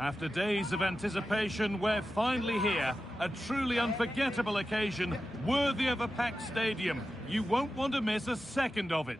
After days of anticipation, we're finally here. A truly unforgettable occasion, worthy of a packed stadium. You won't want to miss a second of it.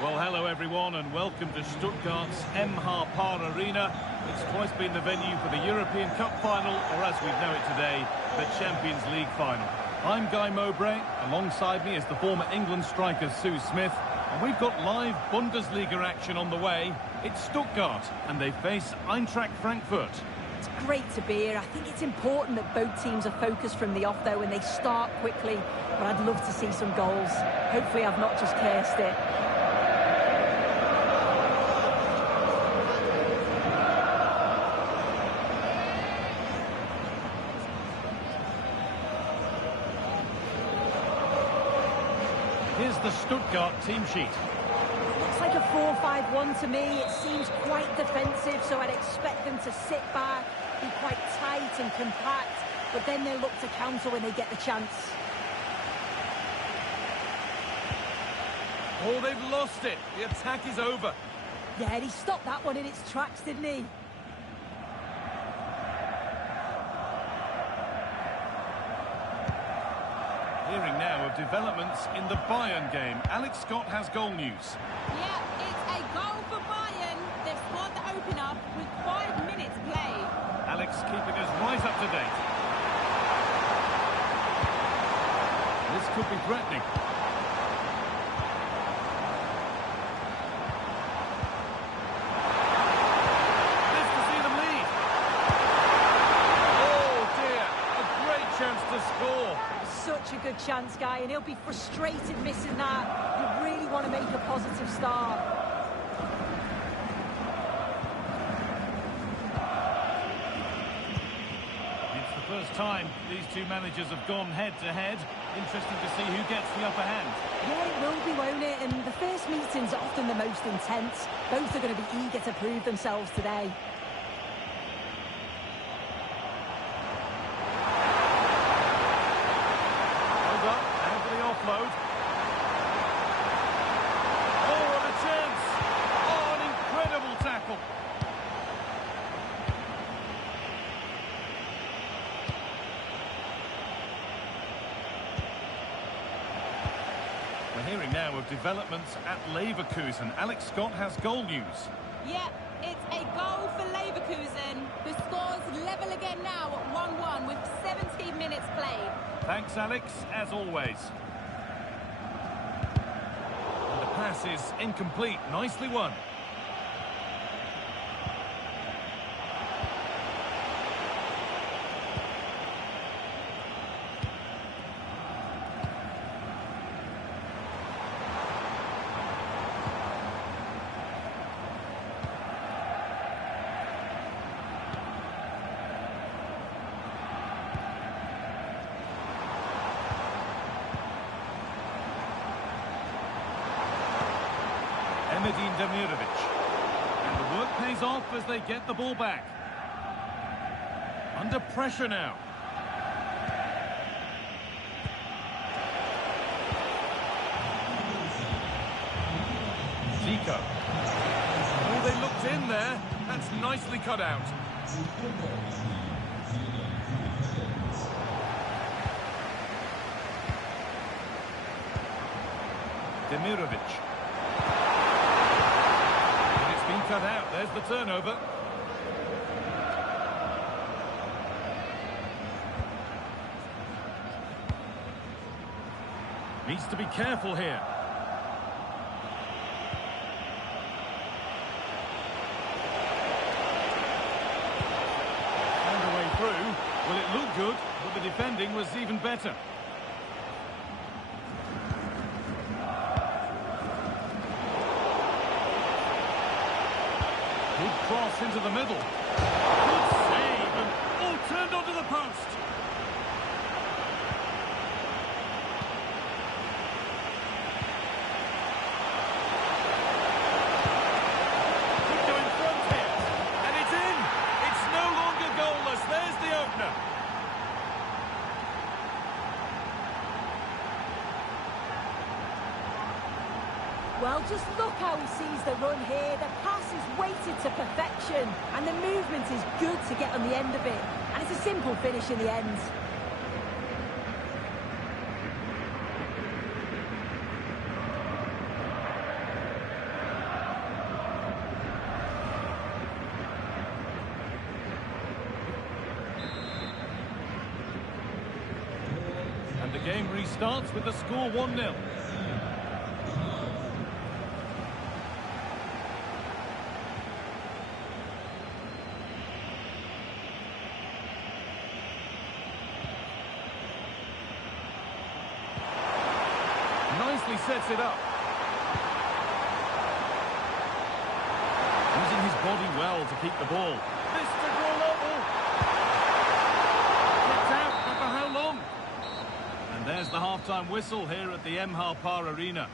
Well, hello everyone, and welcome to Stuttgart's MH Arena. It's twice been the venue for the European Cup final, or as we know it today, the Champions League final. I'm Guy Mowbray. Alongside me is the former England striker Sue Smith. And we've got live Buндesliga action on the way. It's Stuttgart, and they face Eintracht Frankfurt. It's great to be here. I think it's important that both teams are focused from the off, though, and they start quickly. But I'd love to see some goals. Hopefully I've not just cursed it. Here's the Stuttgart team sheet. Looks like a 4-5-1 to me. It seems quite defensive, so I'd expect them to sit back, be quite tight and compact, but then they'll look to counter when they get the chance. Oh, they've lost it. The attack is over. Yeah, he stopped that one in its tracks, didn't he? Hearing now of developments in the Bayern game. Alex Scott has goal news. Yeah, it's a goal for Bayern. They've scored the opener with 5 minutes played. Alex keeping us right up to date. This could be threatening. This to see them lead. Oh dear, a great chance to score. Such a good chance, Guy, and he'll be frustrated missing that. You really want to make a positive start. It's the first time these two managers have gone head-to-head. Interesting to see who gets the upper hand. Yeah, it will be, won't it? And the first meetings are often the most intense. Both are going to be eager to prove themselves today. Offload. Oh, what a chance! Oh, an incredible tackle. We're hearing now of developments at Leverkusen. Alex Scott has goal news. Yeah, it's a goal for Leverkusen. The score's level again now at 1-1 with 17 minutes played. Thanks, Alex, as always. Pass is incomplete. Nicely won. And the work pays off as they get the ball back. Under pressure now. Zico. Oh, they looked in there. That's nicely cut out. Demirovic. Cut out, there's the turnover. Needs to be careful here. Found a way through. Well, it looked good, but the defending was even better. Good cross into the middle. Good save, and all turned onto the post. Could go in front here, and it's in. It's no longer goalless. There's the opener. Well, just look how he sees the run here. The pass is weighted to perfection, and the movement is good to get on the end of it. And it's a simple finish in the end. And the game restarts with the score 1-0. Nicely sets it up. Using his body well to keep the ball. This to draw level. Gets out, but for how long? And there's the half-time whistle here at the Par Arena.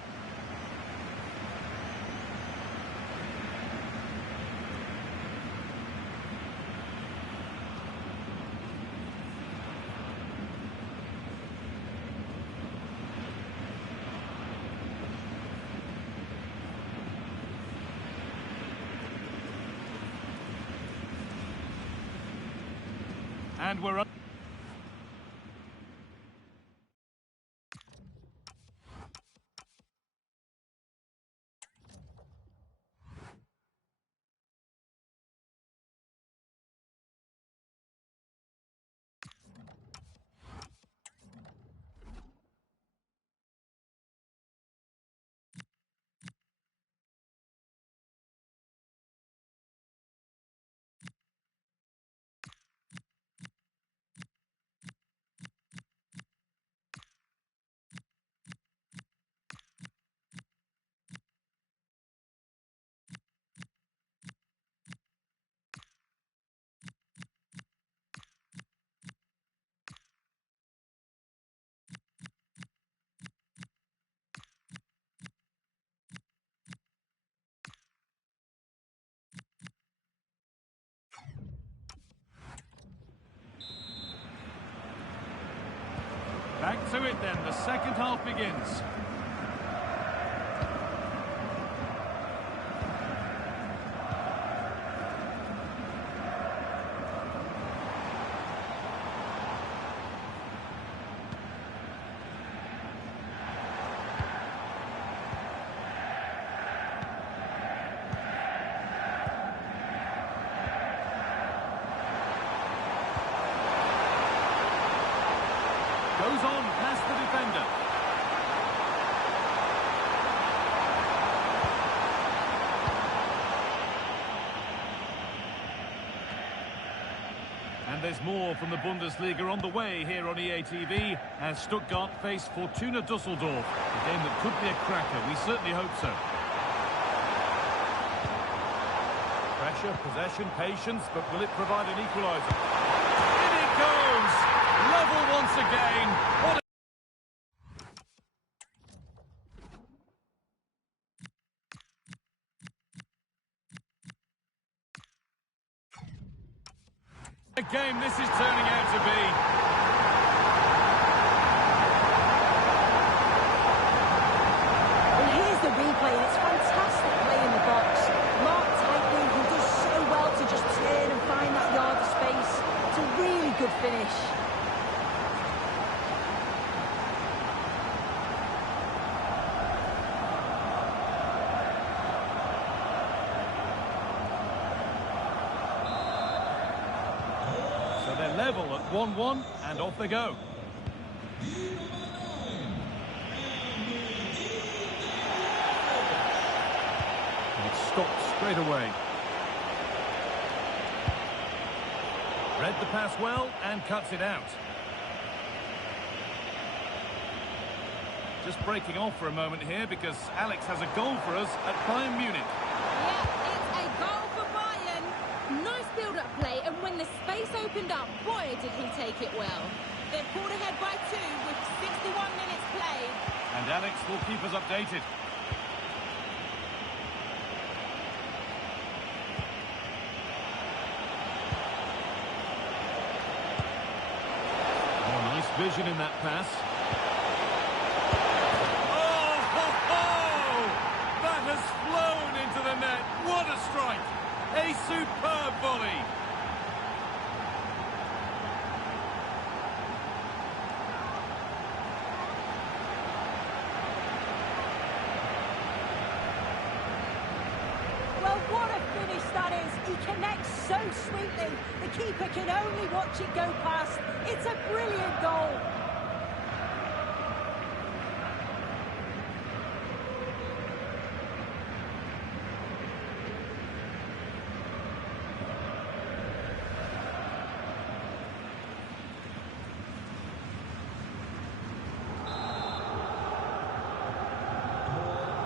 And we're up. Back to it then, the second half begins. Goes on past the defender. And there's more from the Bugendesliga on the way here on EA TV as Stuttgart face Fortuna Düsseldorf. A game that could be a cracker, we certainly hope so. Pressure, possession, patience, but will it provide an equaliser? In it goes! Level once again. What a game this is turning out to be. Well, here's the replay, and it's fantastic play in the box. Mark tightly, he does so well to just turn and find that yard of space. It's a really good finish. So they're level at 1-1 and off they go. It's stopped straight away. Read the pass well and cuts it out. Just breaking off for a moment here because Alex has a goal for us at Bayern Munich. Yeah, it's a goal for Bayern. Nice build-up play, and when the space opened up, boy, did he take it well. They're pulled ahead by 2 with 61 minutes played. And Alex will keep us updated. Oh, nice vision in that pass. Oh, ho, ho! That has flown a superb volley. Well, what a finish that is. He connects so sweetly. The keeper can only watch it go past. It's a brilliant goal.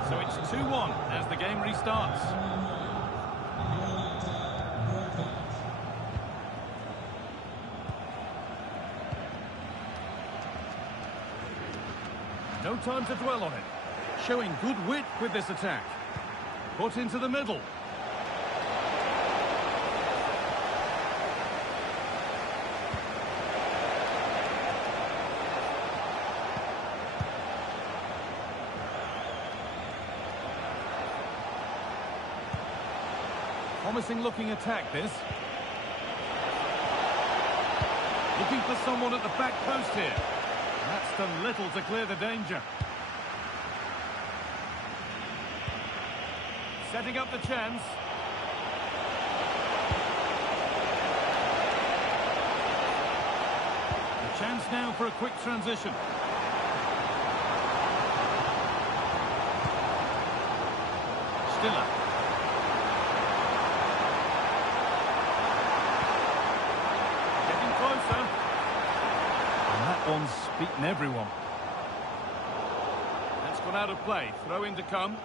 So it's 2-1 as the game restarts. No time to dwell on it. Showing good wit with this attack. Put into the middle. Promising looking attack, this. Looking for someone at the back post here. That's done little to clear the danger. Setting up the chance. A chance now for a quick transition. Stiller. Closer. And that one's beaten everyone. That's gone out of play. Throw in to come.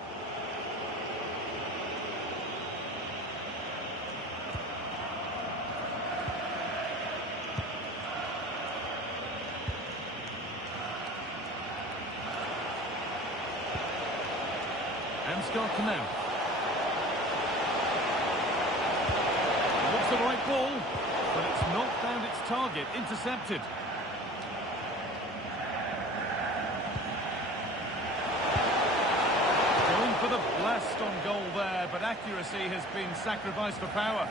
And Scott Canal. Looks the right ball. But it's not found its target. Intercepted. Going for the blast on goal there, but accuracy has been sacrificed for power.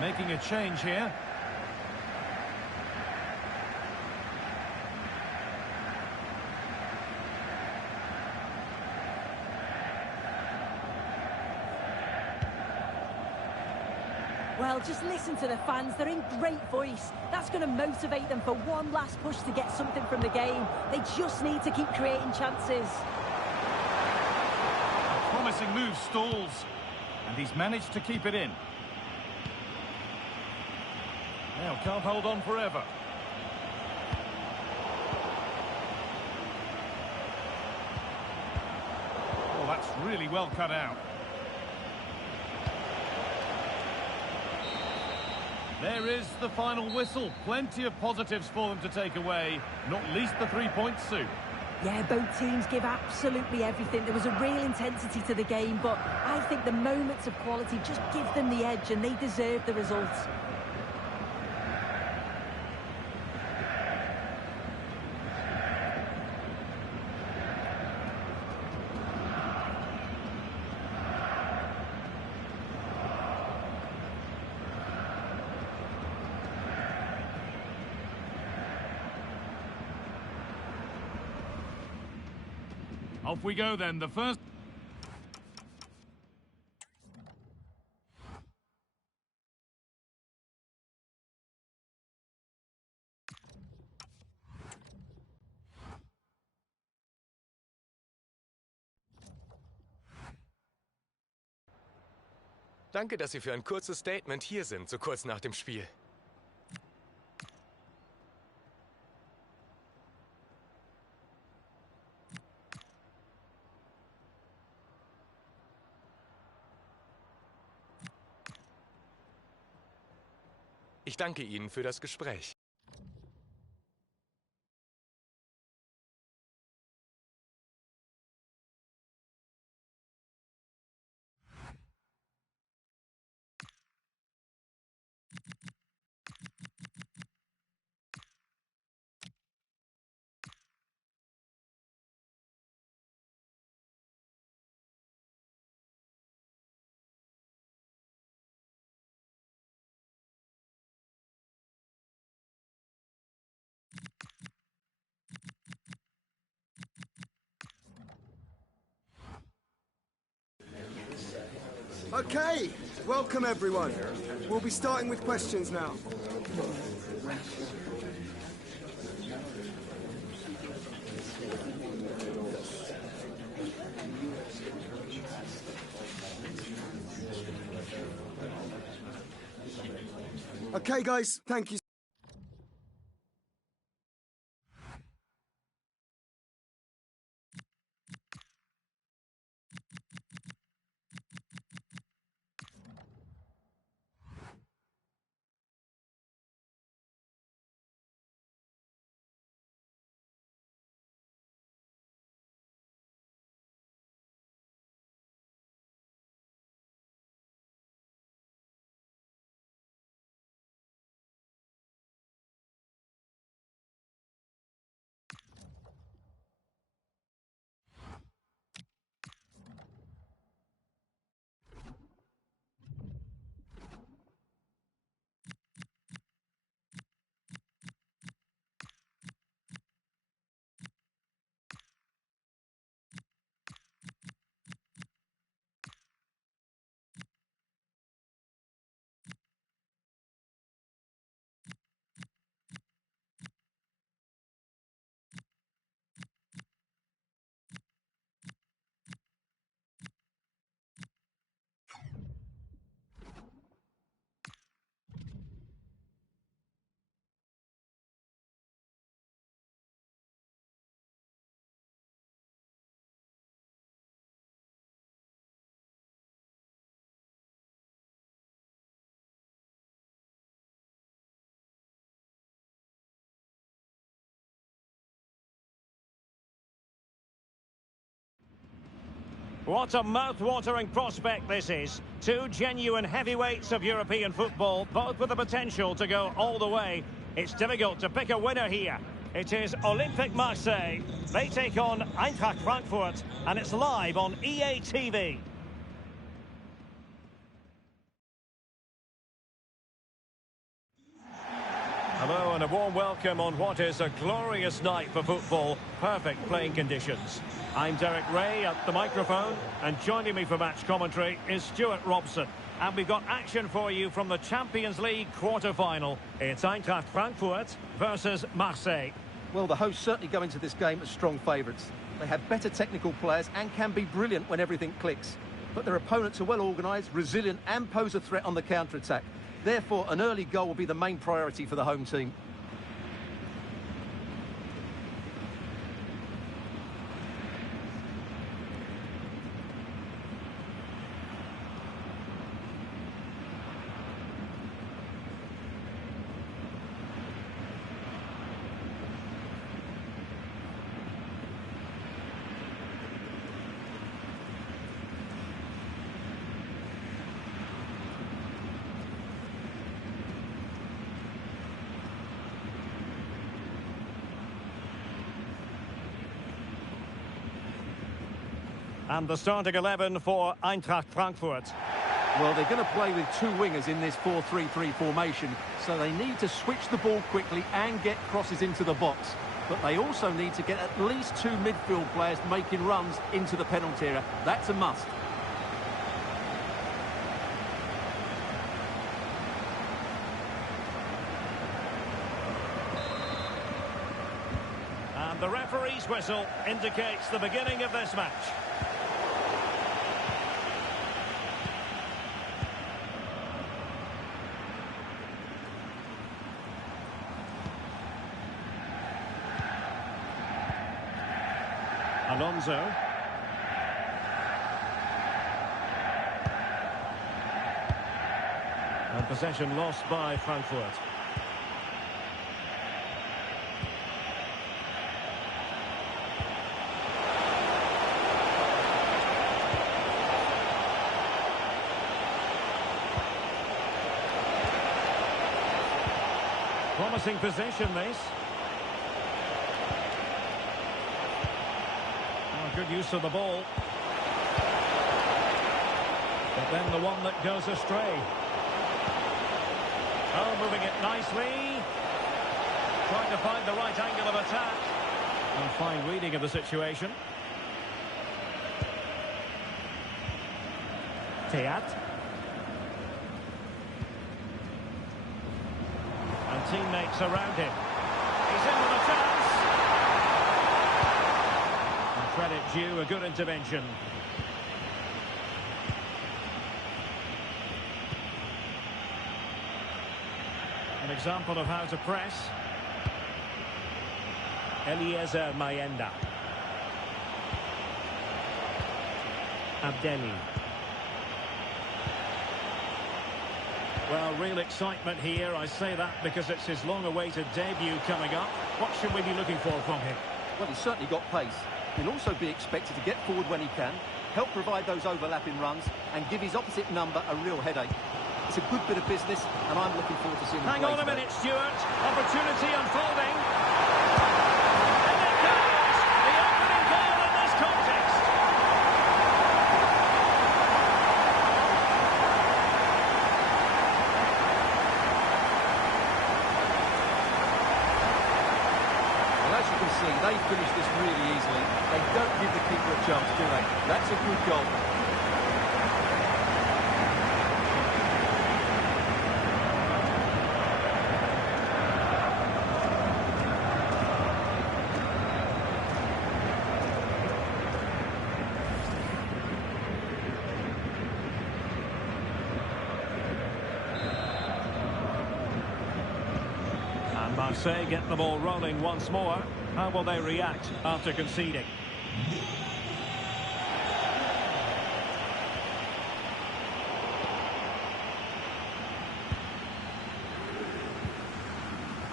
Making a change here. Well, just listen to the fans. They're in great voice. That's going to motivate them for one last push to get something from the game. They just need to keep creating chances. A promising move stalls. And he's managed to keep it in. Now, can't hold on forever. Oh, that's really well cut out. There is the final whistle. Plenty of positives for them to take away, not least the 3 points, Sue. Yeah, both teams give absolutely everything. There was a real intensity to the game, but I think the moments of quality just give them the edge, and they deserve the results. Off we go then, the first... Danke, dass Sie für ein kurzes Statement hier sind, so kurz nach dem Spiel. Ich danke Ihnen für das Gespräch. Okay, welcome everyone. We'll be starting with questions now. Okay guys, thank you. What a mouth-watering prospect this is. Two genuine heavyweights of European football, both with the potential to go all the way. It's difficult to pick a winner here. It is Olympique Marseille. They take on Eintracht Frankfurt, and it's live on EA TV. Hello and a warm welcome on what is a glorious night for football. Perfect playing conditions. I'm Derek Ray at the microphone, and joining me for match commentary is Stuart Robson. And we've got action for you from the Champions League quarter-final. It's Eintracht Frankfurt versus Marseille. Well, the hosts certainly go into this game as strong favourites. They have better technical players and can be brilliant when everything clicks. But their opponents are well organised, resilient and pose a threat on the counter-attack. Therefore, an early goal will be the main priority for the home team. And the starting 11 for Eintracht Frankfurt. Well, they're going to play with two wingers in this 4-3-3 formation, so they need to switch the ball quickly and get crosses into the box. But they also need to get at least two midfield players making runs into the penalty area. That's a must. And the referee's whistle indicates the beginning of this match. Alonso. And possession lost by Frankfurt. Promising position, this. Good use of the ball. But then the one that goes astray. Oh, moving it nicely. Trying to find the right angle of attack. And fine reading of the situation. Teat. And teammates around him. He's in with a chance. And credit due, a good intervention. An example of how to press. Eliezer Mayenda. Abdelli. Well, real excitement here. I say that because it's his long-awaited debut coming up. What should we be looking for from him? Well, he's certainly got pace. He'll also be expected to get forward when he can, help provide those overlapping runs, and give his opposite number a real headache. It's a good bit of business, and I'm looking forward to seeing him play Hang on a today. minute, Stuart. Opportunity unfolding. And it goes! The opening goal in this contest. Well, as you can see, they finished this really easily. They don't give the keeper a chance, do they? That's a good goal. Marseille get the ball rolling once more. How will they react after conceding?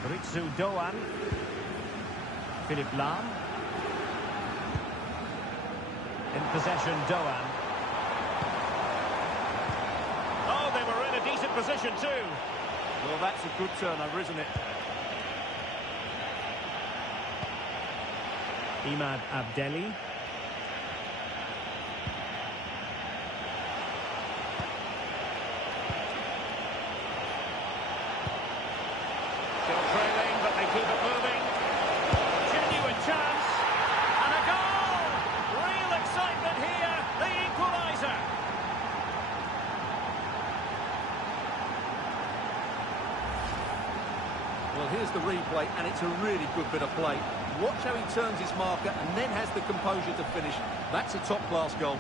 Ritsu Doan. Philippe Lam. In possession, Doan. Oh, they were in a decent position too. Well, that's a good turnover, isn't it? Imad Abdelli. Still trailing, but they keep it moving. Genuine chance. And a goal! Real excitement here. The equaliser. Well, here's the replay, and it's a really good bit of play. Watch how he turns his marker and then has the composure to finish. That's a top-class goal.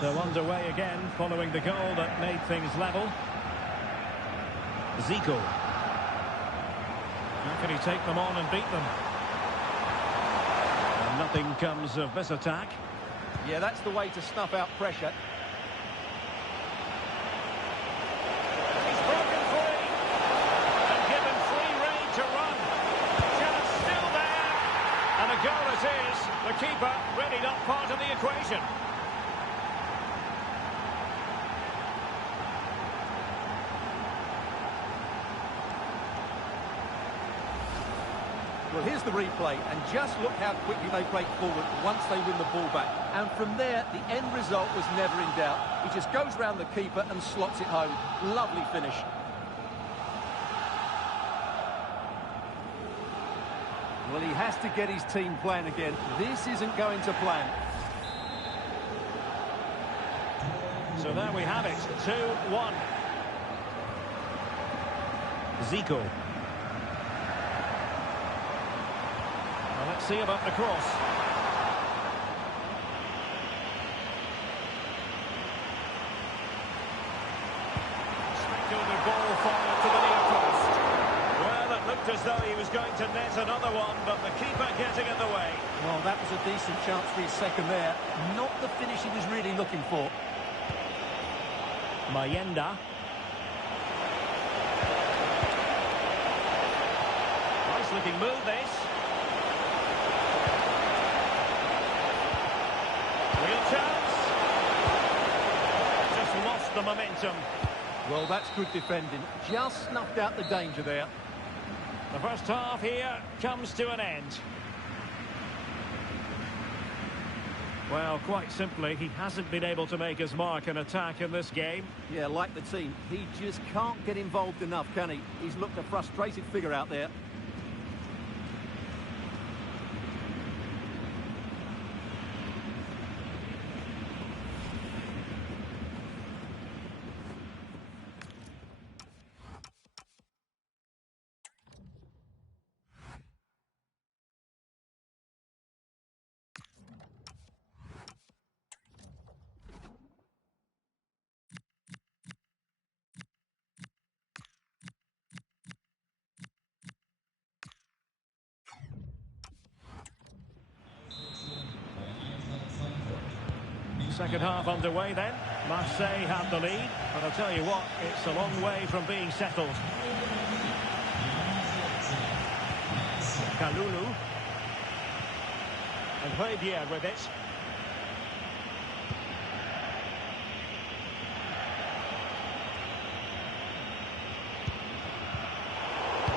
So underway again, following the goal that made things level. Zico. How can he take them on and beat them? And nothing comes of this attack. Yeah, that's the way to snuff out pressure. He's broken free and given free rein to run. Chance still there. And a goal it is. The keeper really not part of the equation. Well, here's the replay, and just look how quickly they break forward once they win the ball back. And from there, the end result was never in doubt. He just goes round the keeper and slots it home. Lovely finish. Well, he has to get his team playing again. This isn't going to plan. So there we have it, 2-1. Zico. Well, let's see about the cross. Spectacular ball fired to the near post. Well, it looked as though he was going to net another one, but the keeper getting in the way. Well, that was a decent chance for his second there. Not the finish he was really looking for. Mayenda. Nice looking move, this. Real chance. Just lost the momentum. Well, that's good defending. Just snuffed out the danger there. The first half here comes to an end. Well, quite simply, he hasn't been able to make his mark in attack in this game. Yeah, like the team, he just can't get involved enough, can he? He's looked a frustrated figure out there. Second half underway then. Marseille have the lead, but I'll tell you what, it's a long way from being settled. Kalulu. And Højbjerg with it.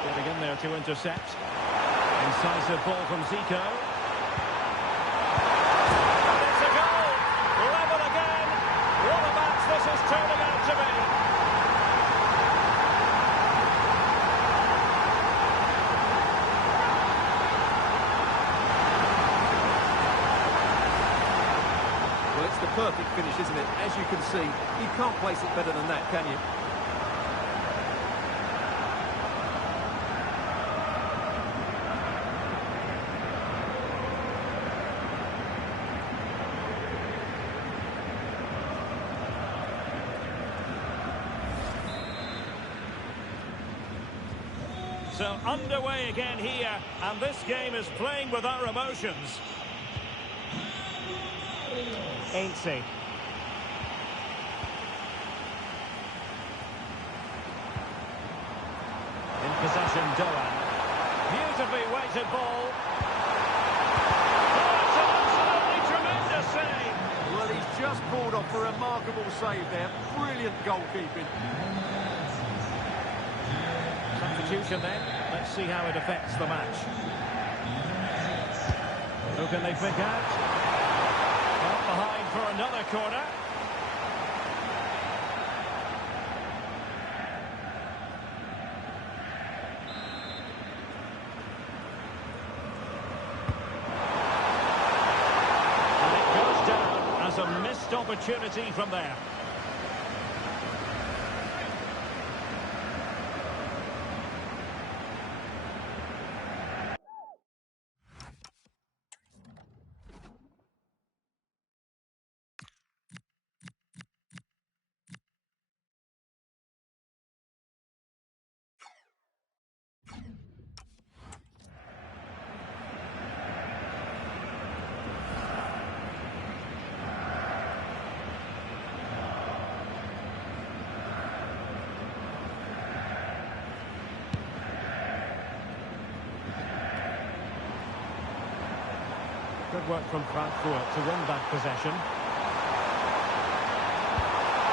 Getting in there to intercept. Incisive ball from Zico. And it's a goal! Level again! What a match this is turning out to be! Well, it's the perfect finish, isn't it? As you can see, you can't place it better than that, can you? So underway again here, and this game is playing with our emotions. Ainsley. In possession, Doan. Beautifully weighted ball. Oh, it's an absolutely tremendous save. Well, he's just pulled off a remarkable save there. Brilliant goalkeeping. Substitution then. Let's see how it affects the match. Who can they pick out? Up behind for another corner. And it goes down as a missed opportunity from there. Good work from Frankfurt to win back possession.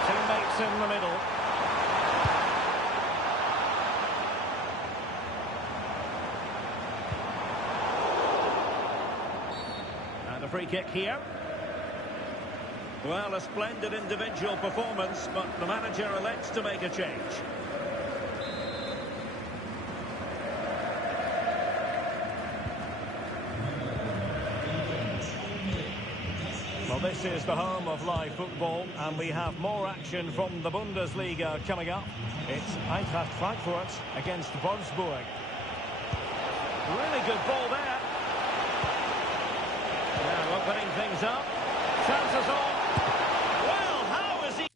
Teammates in the middle. And a free kick here. Well, a splendid individual performance, but the manager elects to make a change. Well, this is the home of live football, and we have more action from the Bugendesliga coming up. It's Eintracht Frankfurt against Wolfsburg. Really good ball there. Now opening things up. Chances on. Well, how is he?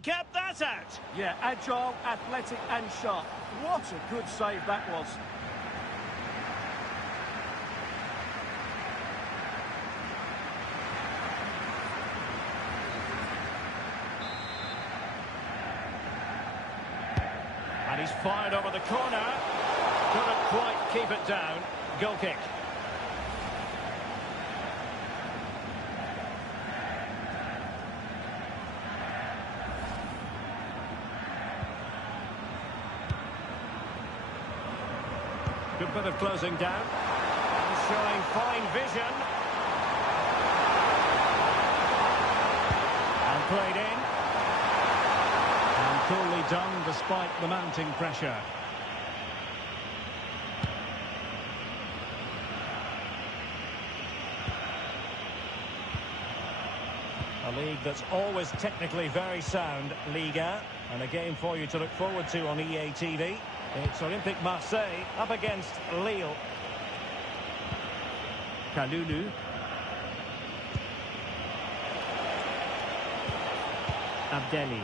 Kept that out. Yeah, agile, athletic and sharp. What a good save that was. And he's fired over the corner. Couldn't quite keep it down. Goal kick. Good bit of closing down. And showing fine vision. And played in. And coolly done despite the mounting pressure. A league that's always technically very sound, Liga. And a game for you to look forward to on EA TV. It's Olympique Marseille up against Lille. Kalulu. Abdelli.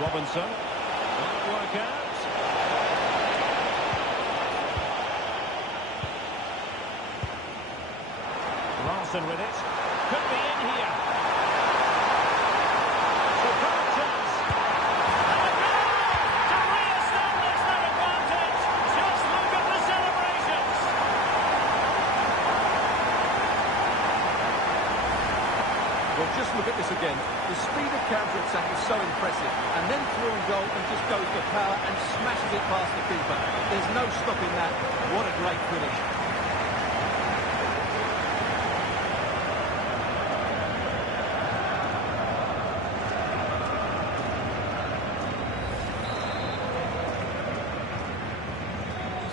Robinson. Won't work out. Larson with it. Could be in here. Superb chance. And a goal to re-establish their advantage. Just look at the celebrations. Well, just look at this again. The speed of counter-attack is so impressive. And then through and goal and just goes for power and smashes it past the keeper. There's no stopping that. What a great finish.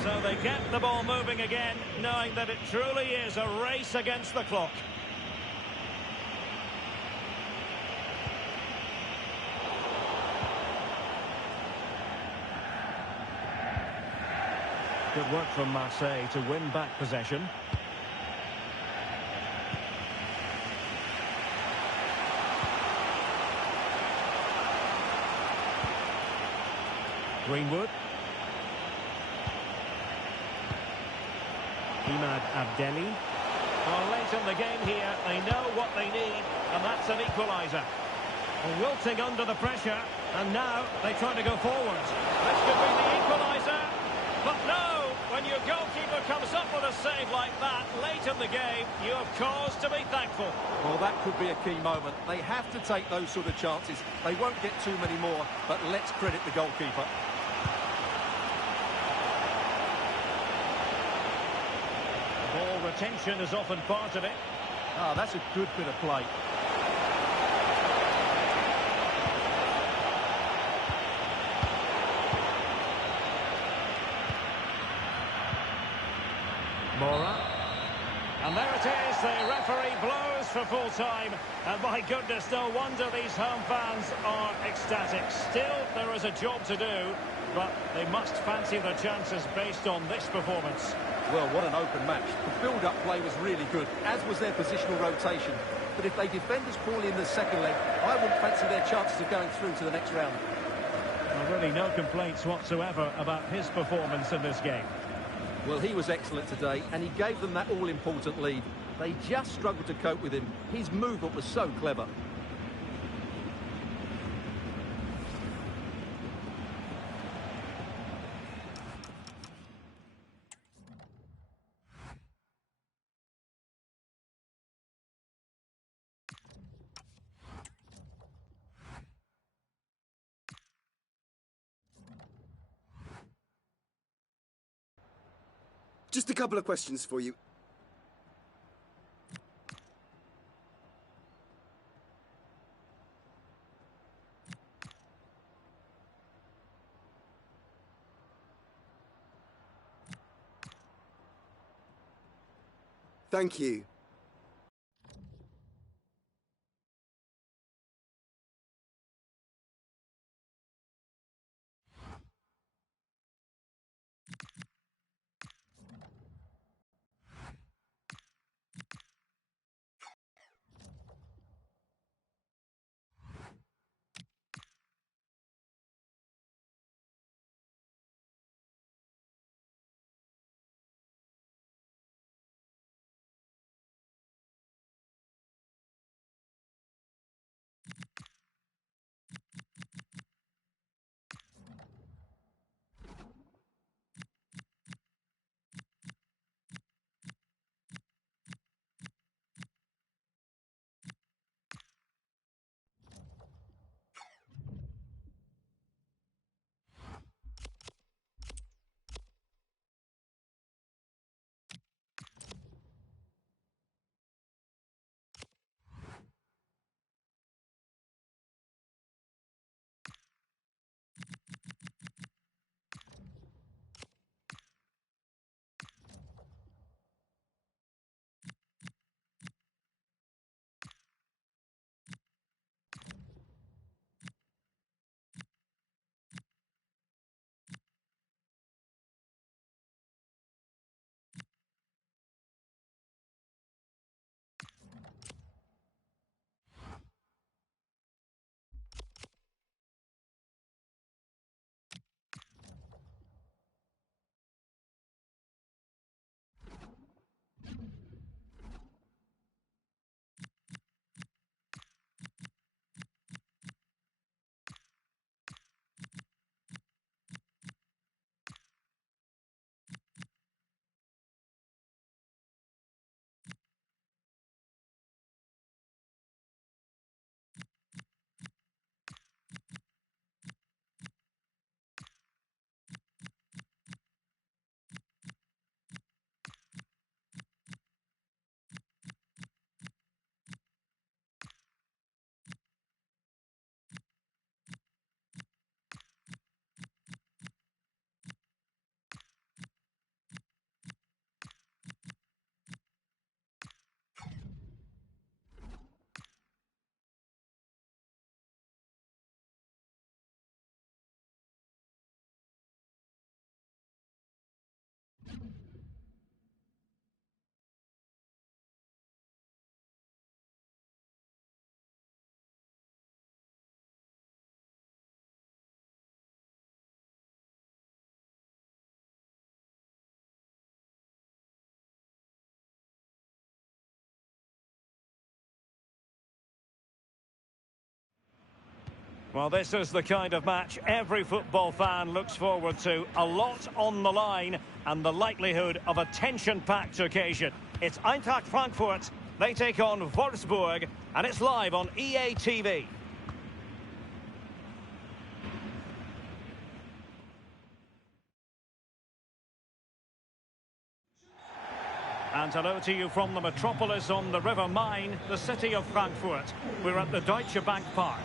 So they get the ball moving again, knowing that it truly is a race against the clock. Good work from Marseille to win back possession. Greenwood. Imad Abdelli. Well, late in the game here, they know what they need, and that's an equaliser. Wilting under the pressure, and now they try to go forward. This could be the equaliser, but no! When your goalkeeper comes up with a save like that late in the game, you have cause to be thankful. Well, that could be a key moment. They have to take those sort of chances. They won't get too many more, but let's credit the goalkeeper. Ball retention is often part of it. Ah, that's a good bit of play. Mora. And there it is, the referee blows for full time. And my goodness, no wonder these home fans are ecstatic. Still, there is a job to do, but they must fancy their chances based on this performance. Well, what an open match. The build-up play was really good, as was their positional rotation. But if they defend as poorly in the second leg, I wouldn't fancy their chances of going through to the next round. Well, really no complaints whatsoever about his performance in this game. Well, he was excellent today, and he gave them that all-important lead. They just struggled to cope with him. His movement was so clever. Just a couple of questions for you. Thank you. Well, this is the kind of match every football fan looks forward to. A lot on the line and the likelihood of a tension-packed occasion. It's Eintracht Frankfurt. They take on Wolfsburg, and it's live on EA TV. And hello to you from the metropolis on the River Main, the city of Frankfurt. We're at the Deutsche Bank Park.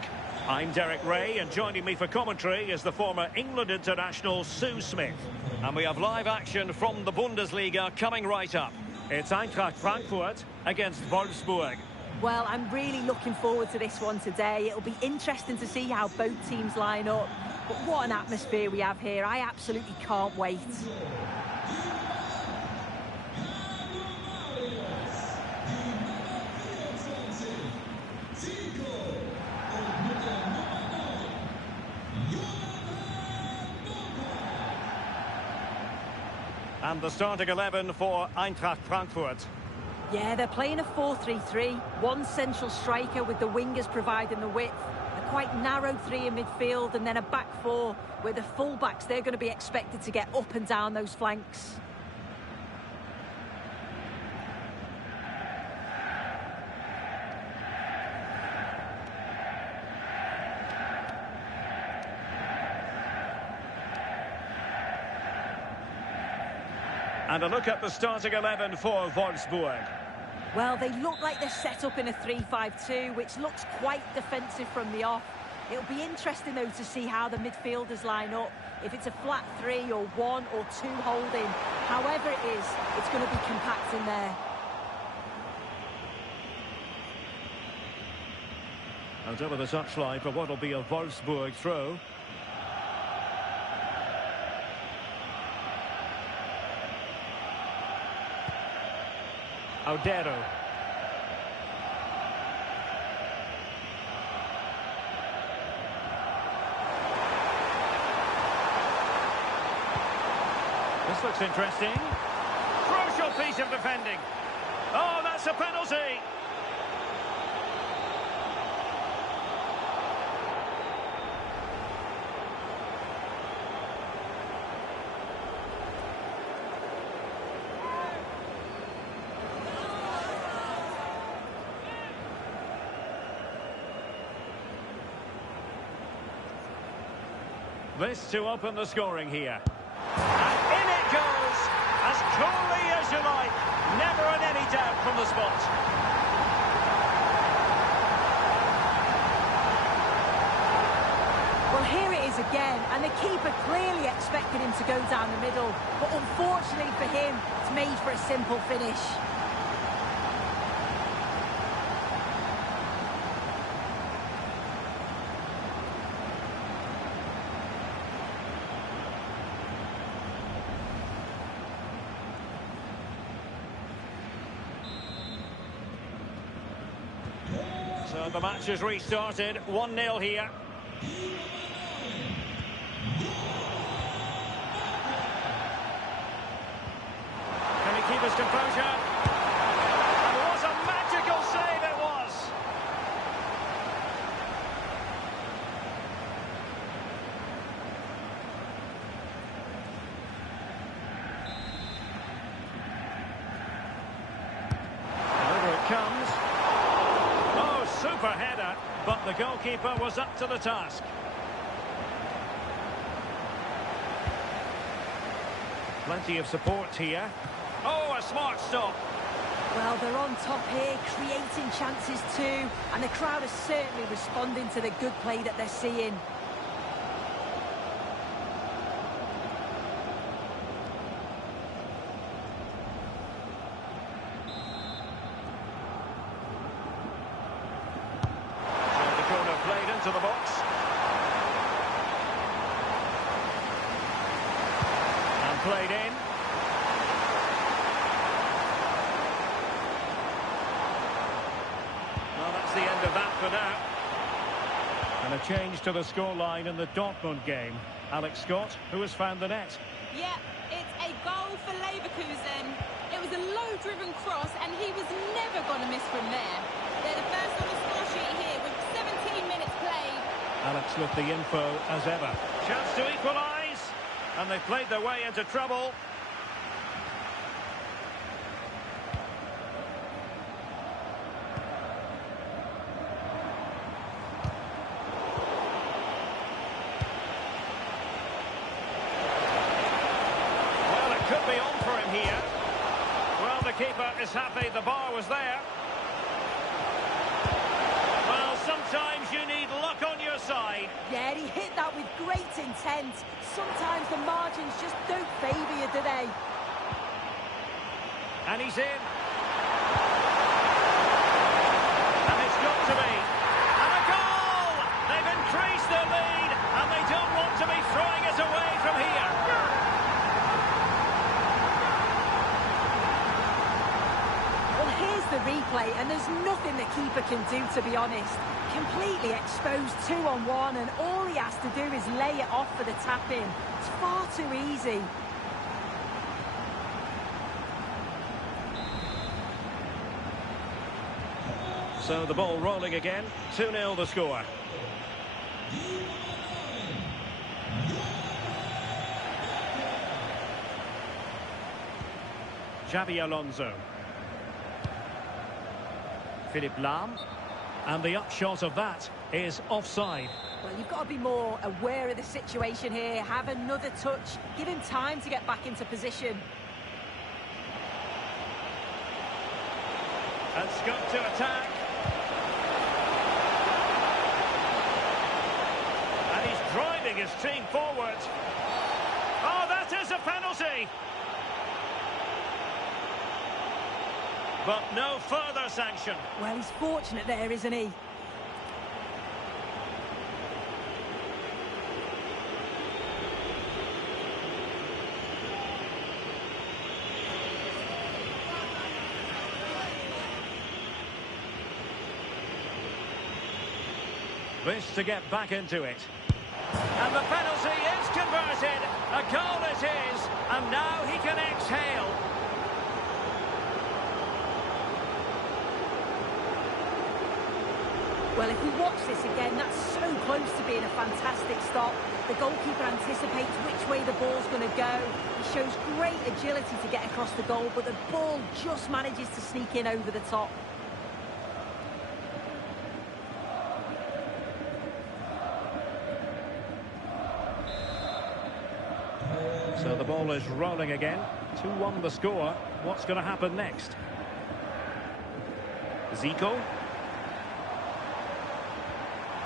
I'm Derek Ray, and joining me for commentary is the former England international Sue Smith. And we have live action from the Bugendesliga coming right up. It's Eintracht Frankfurt against Wolfsburg. Well, I'm really looking forward to this one today. It'll be interesting to see how both teams line up. But what an atmosphere we have here. I absolutely can't wait. And the starting 11 for Eintracht Frankfurt. Yeah, they're playing a 4-3-3. One central striker with the wingers providing the width. A quite narrow three in midfield, and then a back four where the full-backs, they're going to be expected to get up and down those flanks. And a look at the starting 11 for Wolfsburg. Well, they look like they're set up in a 3-5-2, which looks quite defensive from the off. It'll be interesting, though, to see how the midfielders line up. If it's a flat 3 or 1 or 2 holding, however it is, it's going to be compact in there. And over the touchline for what will be a Wolfsburg throw. Odero. This looks interesting. Crucial piece of defending. Oh, that's a penalty. This to open the scoring here. And in it goes, as coolly as you like. Never in any doubt from the spot. Well, here it is again, and the keeper clearly expected him to go down the middle. But unfortunately for him, it's made for a simple finish. So the match has restarted, 1-0 here. Can he keep his composure? And what a magical save it was! And over it comes. Super header, but the goalkeeper was up to the task. Plenty of support here. Oh, a smart stop. Well, they're on top here, creating chances too, and the crowd is certainly responding to the good play that they're seeing. To the box. And played in. Well, that's the end of that for now. And a change to the scoreline in the Dortmund game. Alex Scott, who has found the net. Yeah, it's a goal for Leverkusen. It was a low-driven cross, and he was never going to miss from there. They're the first on the score sheet here with 17 minutes played. Alex with the info as ever. Chance to equalise, and they've played their way into trouble. Well, it could be on for him here. Well, the keeper is happy the bar was there. Well, sometimes you need luck on your side. Yeah, he hit that with great intent. Sometimes the margins just don't favour you, do they? And he's in. And it's got to be. And a goal! They've increased their lead, and they don't want to be throwing it away from here. Well, here's the replay, and there's nothing the keeper can do, to be honest. Completely exposed 2-on-1, and all he has to do is lay it off for the tap-in. It's far too easy. So the ball rolling again. 2-0 the score. Xabi Alonso. Philippe Lahm. And the upshot of that is offside. Well, you've got to be more aware of the situation here. Have another touch. Give him time to get back into position. And Scott to attack. And he's driving his team forward. Oh, that is a penalty! But no further sanction. Well, he's fortunate there, isn't he? This to get back into it. And the penalty is converted. A goal it is. And now he can exhale. Well, if we watch this again, that's so close to being a fantastic stop. The goalkeeper anticipates which way the ball's going to go. He shows great agility to get across the goal, but the ball just manages to sneak in over the top. So the ball is rolling again. 2-1 the score. What's going to happen next? Zico.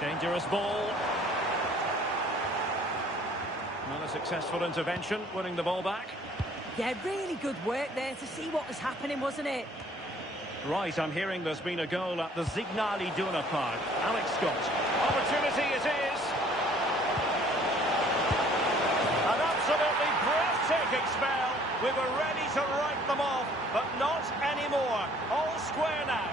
Dangerous ball. Not a successful intervention, winning the ball back. Yeah, really good work there to see what was happening, wasn't it? Right, I'm hearing there's been a goal at the Signal Iduna Park. Alex Scott. Opportunity it is. An absolutely breathtaking spell. We were ready to write them off, but not anymore. All square now.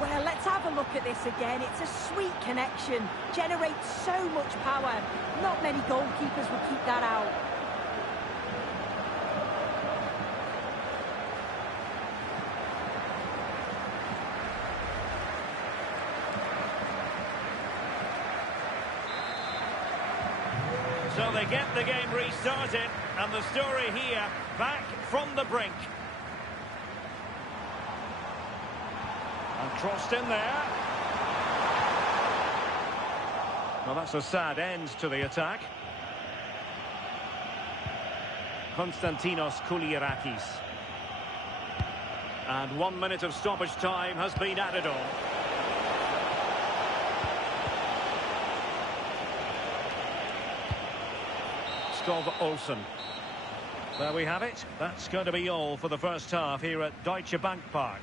Well, let's have a look at this again. It's a sweet connection. Generates so much power. Not many goalkeepers will keep that out. So they get the game restarted, and the story here, back from the brink. And crossed in there. Well, that's a sad end to the attack. Konstantinos Koulirakis. And 1 minute of stoppage time has been added on. Skov Olsen. There we have it. That's going to be all for the first half here at Deutsche Bank Park.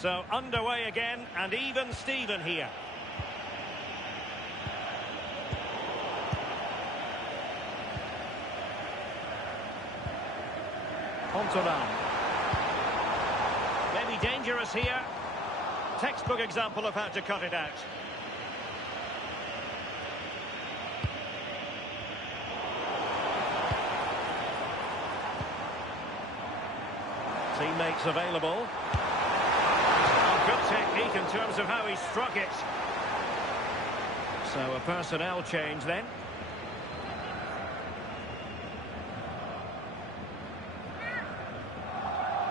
So underway again, and even Steven here. Pontoran. Maybe dangerous here. Textbook example of how to cut it out. Teammates available. Oh, good technique in terms of how he struck it. So a personnel change then.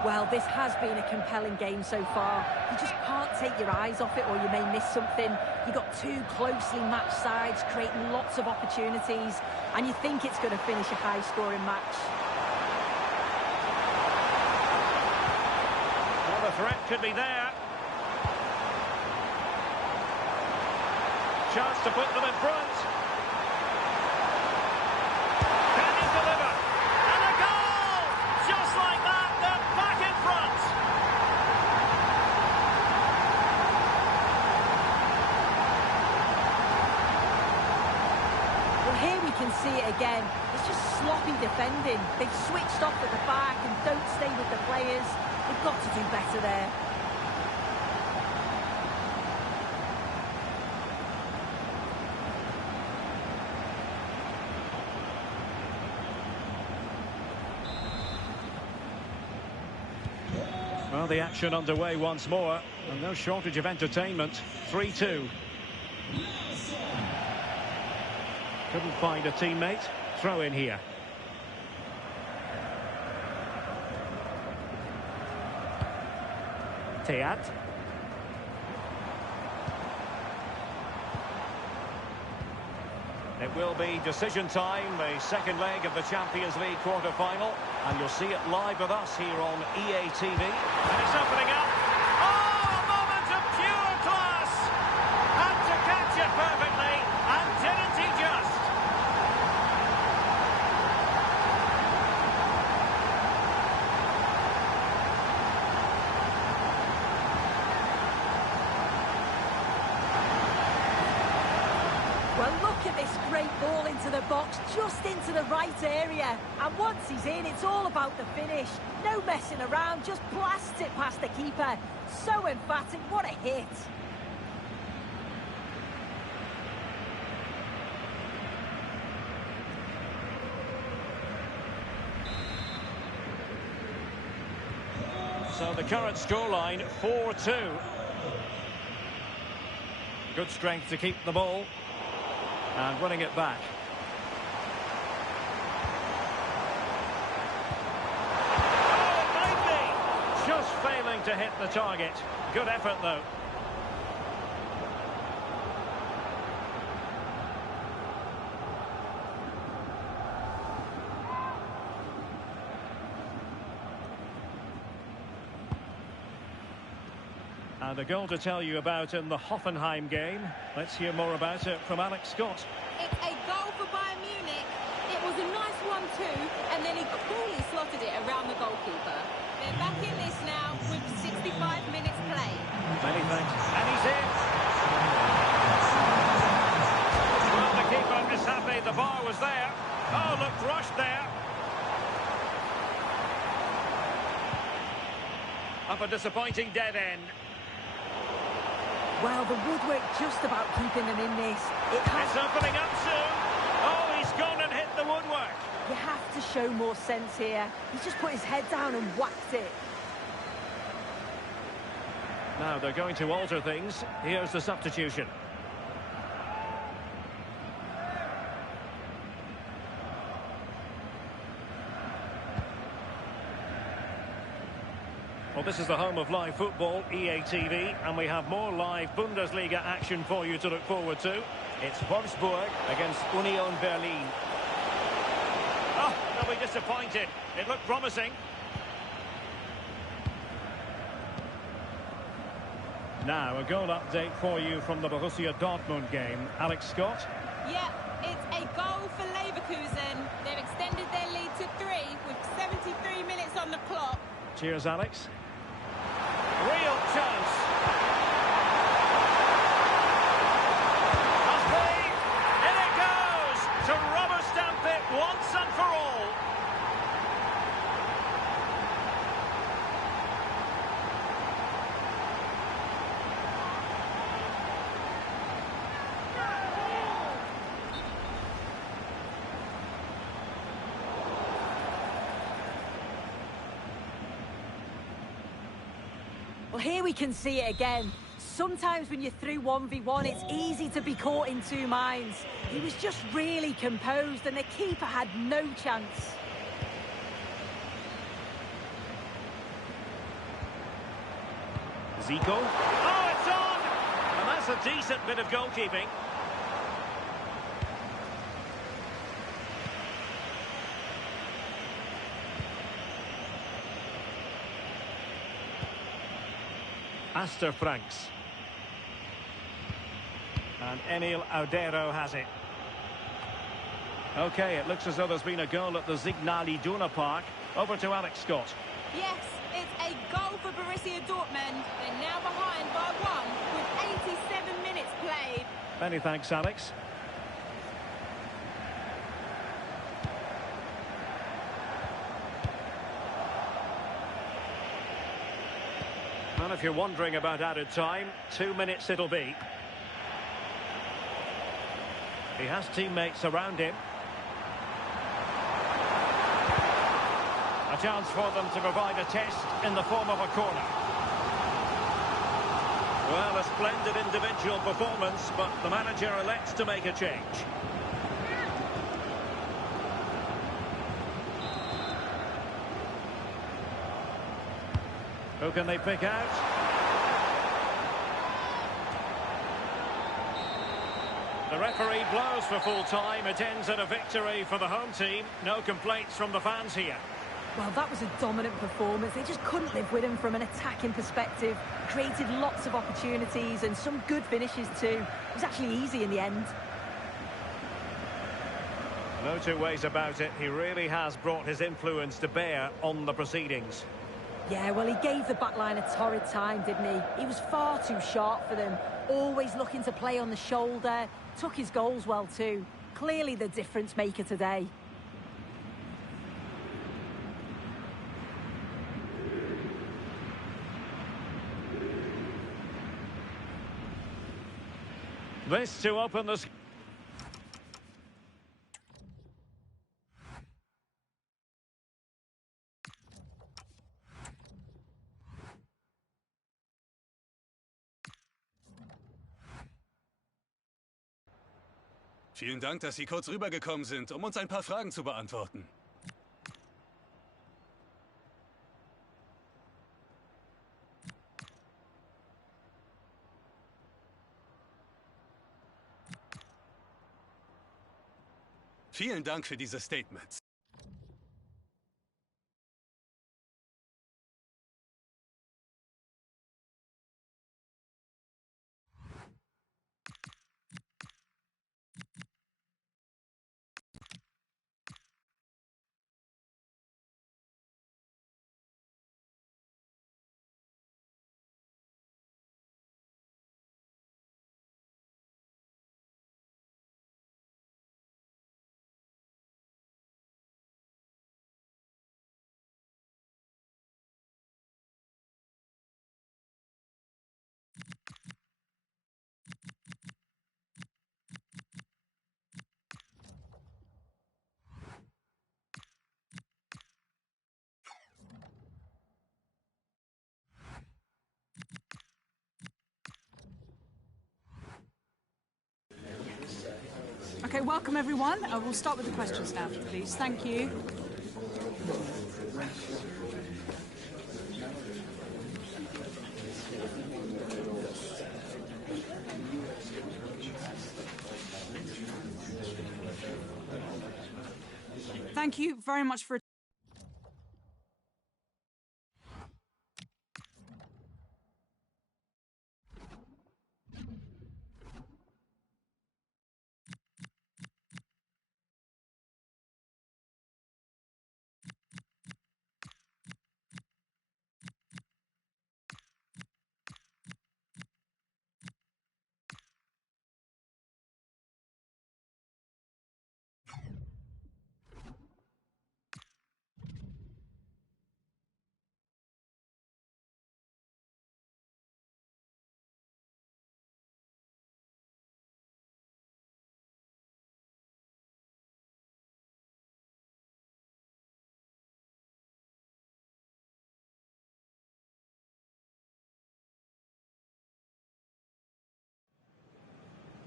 Well, this has been a compelling game so far. You just can't take your eyes off it or you may miss something. You've got two closely matched sides creating lots of opportunities and you think it's going to finish a high-scoring match. Well, the threat could be there. Chance to put them in front. Can he deliver? And a goal! Just like that, they're back in front. Well, here we can see it again. It's just sloppy defending. They've switched off at the back and don't stay with the players. They've got to do better there. Well, the action underway once more, and no shortage of entertainment. 3-2. Couldn't find a teammate. Throw in here. Teat. It will be decision time, the second leg of the Champions League quarter-final, and you'll see it live with us here on EA TV. And it's opening up. Oh, a moment of pure class! Had to catch it perfectly, and didn't he just? Well, look at this great ball into the box, just into the right area. And once he's in, it's all about the finish. No messing around, just blasts it past the keeper. So emphatic, what a hit. So the current scoreline, 4-2. Good strength to keep the ball. And winning it back. Oh, it might be! Just failing to hit the target. Good effort, though. And a goal to tell you about in the Hoffenheim game. Let's hear more about it from Alex Scott. It's a goal for Bayern Munich. It was a nice one too, and then he coolly slotted it around the goalkeeper. They're back in this now with 65 minutes played. Many thanks. And he's in. Well, the keeper is happy the bar was there. Oh, looked rushed there. Up a disappointing dead end. Well, the woodwork just about keeping them in this. It's opening up soon. Oh, he's gone and hit the woodwork. You have to show more sense here. He's just put his head down and whacked it. Now they're going to alter things. Here's the substitution. Well, this is the home of live football, EA TV, and we have more live Bundesliga action for you to look forward to. It's Wolfsburg against Union Berlin. Oh, they'll be disappointed. It looked promising. Now, a goal update for you from the Borussia Dortmund game. Alex Scott? Yeah, it's a goal for Leverkusen. They've extended their lead to 3 with 73 minutes on the clock. Cheers, Alex. Real chance Well, here we can see it again. Sometimes when you're through 1v1, it's easy to be caught in two minds. He was just really composed and the keeper had no chance. Zico. Oh, it's on! And that's a decent bit of goalkeeping. Astor Franks. And Emil Audero has it. OK, it looks as though there's been a goal at the Signal Iduna Park. Over to Alex Scott. Yes, it's a goal for Borussia Dortmund. They're now behind by 1 with 87 minutes played. Many thanks, Alex. And if you're wondering about added time, 2 minutes it'll be. He has teammates around him. A chance for them to provide a test in the form of a corner. Well, a splendid individual performance, but the manager elects to make a change. Who can they pick out? The referee blows for full time. It ends in a victory for the home team. No complaints from the fans here. Well, that was a dominant performance. They just couldn't live with him from an attacking perspective. Created lots of opportunities and some good finishes too. It was actually easy in the end. No two ways about it. He really has brought his influence to bear on the proceedings. Yeah, well, he gave the back line a torrid time, didn't he? He was far too sharp for them. Always looking to play on the shoulder. Took his goals well too. Clearly the difference maker today. This to open the... Vielen Dank, dass Sie kurz rübergekommen sind, uns ein paar Fragen zu beantworten. Vielen Dank für diese Statements. Okay, welcome everyone. We'll start with the questions now, please. Thank you. Thank you very much for...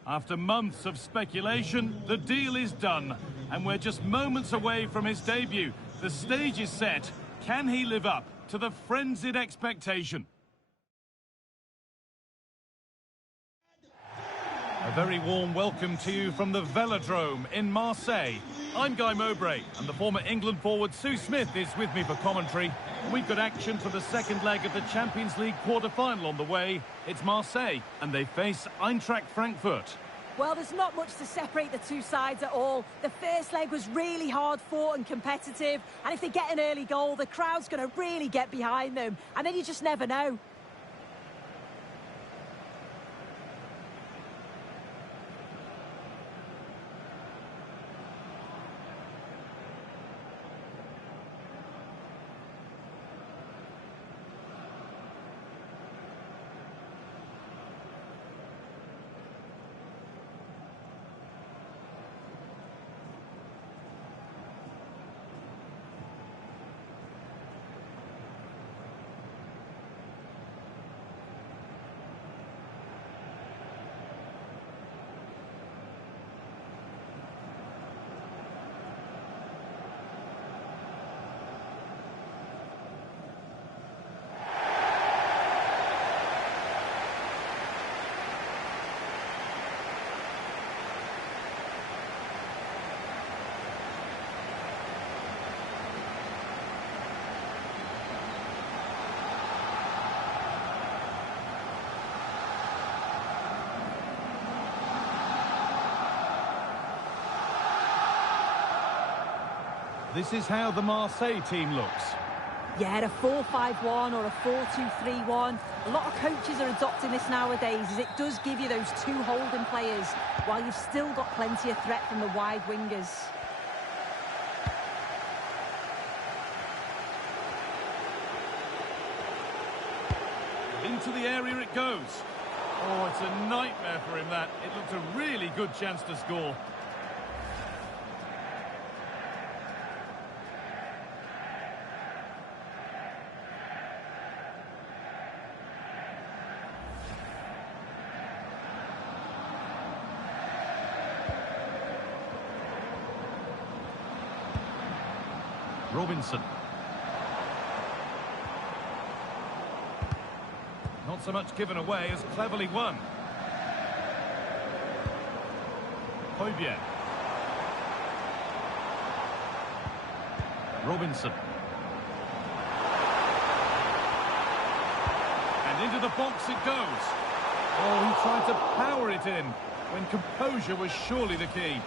After months of speculation, the deal is done, and we're just moments away from his debut. The stage is set. Can he live up to the frenzied expectation? A very warm welcome to you from the Velodrome in Marseille. I'm Guy Mowbray, and the former England forward Sue Smith is with me for commentary. We've got action for the second leg of the Champions League quarter-final on the way. It's Marseille, and they face Eintracht Frankfurt. Well, there's not much to separate the two sides at all. The first leg was really hard-fought and competitive, and if they get an early goal, the crowd's going to really get behind them, and then you just never know. This is how the Marseille team looks. Yeah, a 4-5-1 or a 4-2-3-1. A lot of coaches are adopting this nowadays, as it does give you those two holding players, while you've still got plenty of threat from the wide wingers. Into the area it goes. Oh, it's a nightmare for him, that. It looked a really good chance to score. Robinson. Not so much given away as cleverly won. Højbjerg. Robinson. And into the box it goes. Oh, he tried to power it in when composure was surely the key.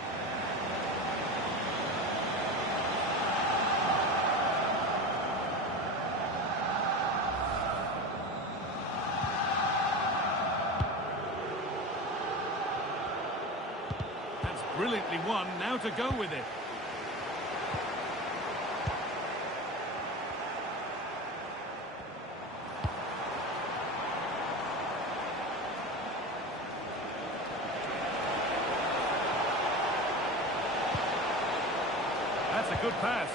Brilliantly won, now to go with it. That's a good pass.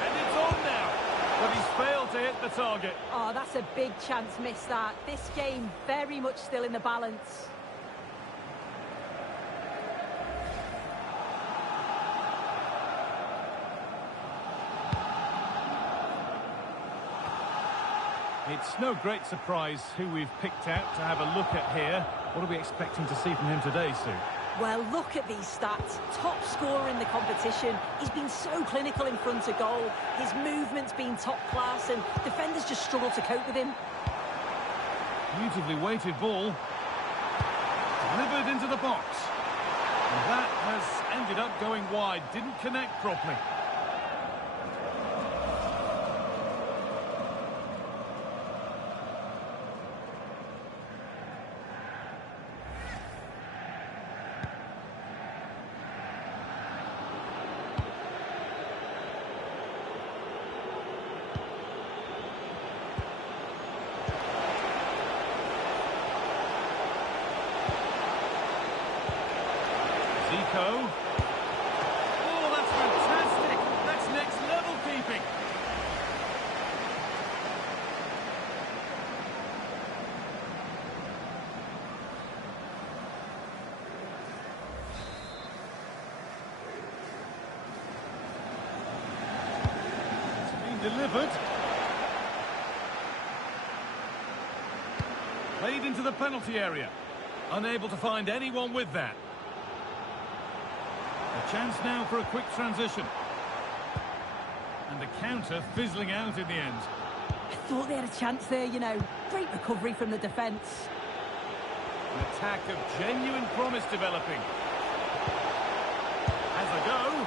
And it's on now. But he's failed to hit the target. Oh, that's a big chance missed, that. This game very much still in the balance. It's no great surprise who we've picked out to have a look at here. What are we expecting to see from him today, Sue? Well, look at these stats. Top scorer in the competition. He's been so clinical in front of goal. His movement's been top class, and defenders just struggle to cope with him. Beautifully weighted ball. Delivered into the box. And that has ended up going wide. Didn't connect properly. Zico. Oh, that's fantastic. That's next level keeping. Delivered. Played into the penalty area. Unable to find anyone with that. A chance now for a quick transition. And the counter fizzling out in the end. I thought they had a chance there, you know. Great recovery from the defence. An attack of genuine promise developing. Has a go.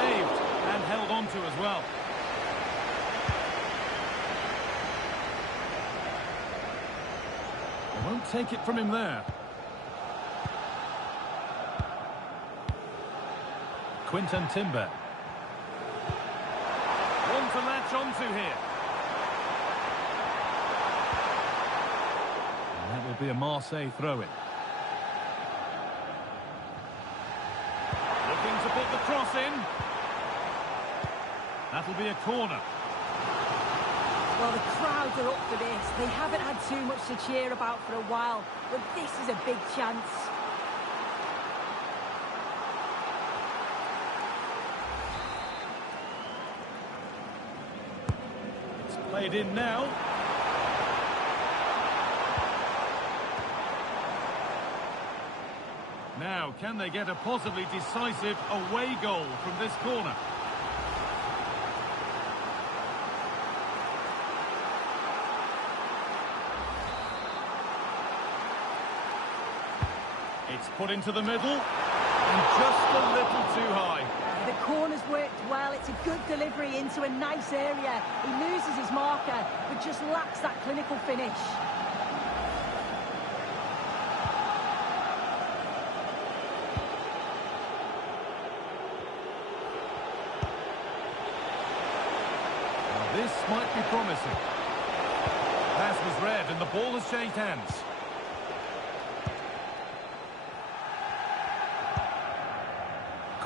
Saved and held on to as well. They won't take it from him there. Quinton Timber. One to latch onto here. And that will be a Marseille throw-in. Looking to put the cross in. That'll be a corner. Well, the crowd are up for this. They haven't had too much to cheer about for a while, but this is a big chance. It's played in now. Now, can they get a possibly decisive away goal from this corner? It's put into the middle, and just a little too high. The corner's worked well. It's a good delivery into a nice area. He loses his marker, but just lacks that clinical finish. Now this might be promising. Pass was read, and the ball has changed hands.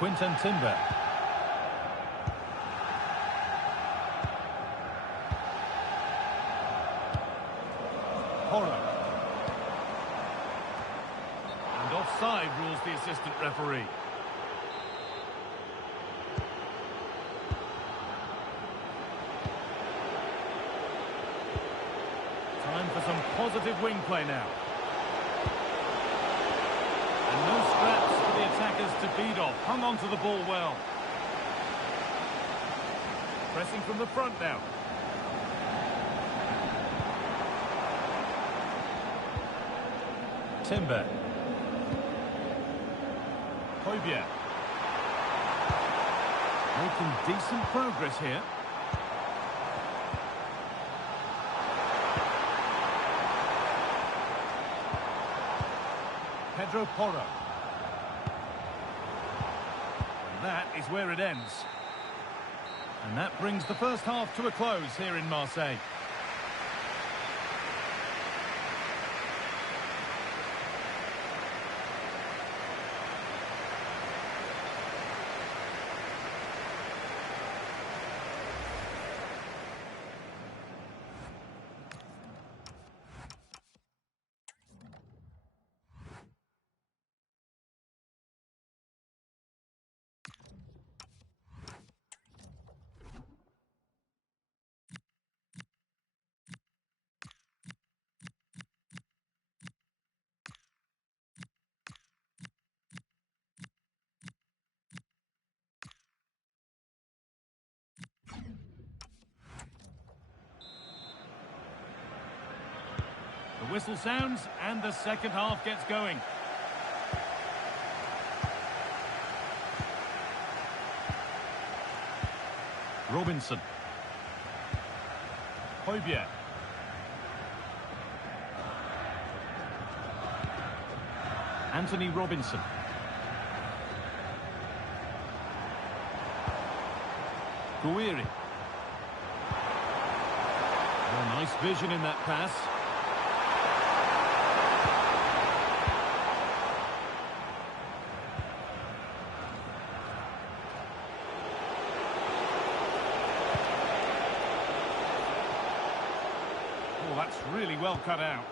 Quinton Timber. Porro. And offside rules the assistant referee. Time for some positive wing play now. And no scraps for the attackers to feed off. Hung on to the ball well. Pressing from the front now. Timber. Højbjerg. Making decent progress here. Pedro Porro. And that is where it ends. And that brings the first half to a close here in Marseille. The whistle sounds and the second half gets going. Robinson. Højbjerg. Anthony Robinson. Guiri. Oh, nice vision in that pass. Oh, that's really well cut out.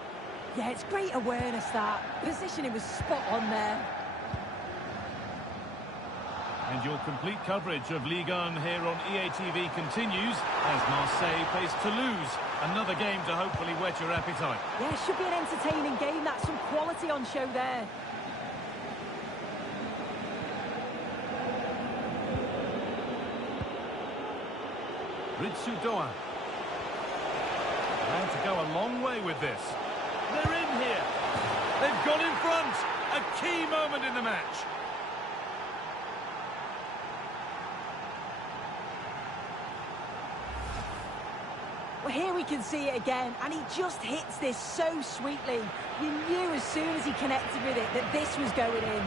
Yeah, it's great awareness, that. Positioning was spot on there. And your complete coverage of Ligue 1 here on EA TV continues as Marseille face Toulouse. Another game to hopefully whet your appetite. Yeah, it should be an entertaining game. That's some quality on show there. Ritsu Doan. And to go a long way with this. They're in here. They've gone in front. A key moment in the match. Well, here we can see it again, and he just hits this so sweetly. You knew as soon as he connected with it that this was going in.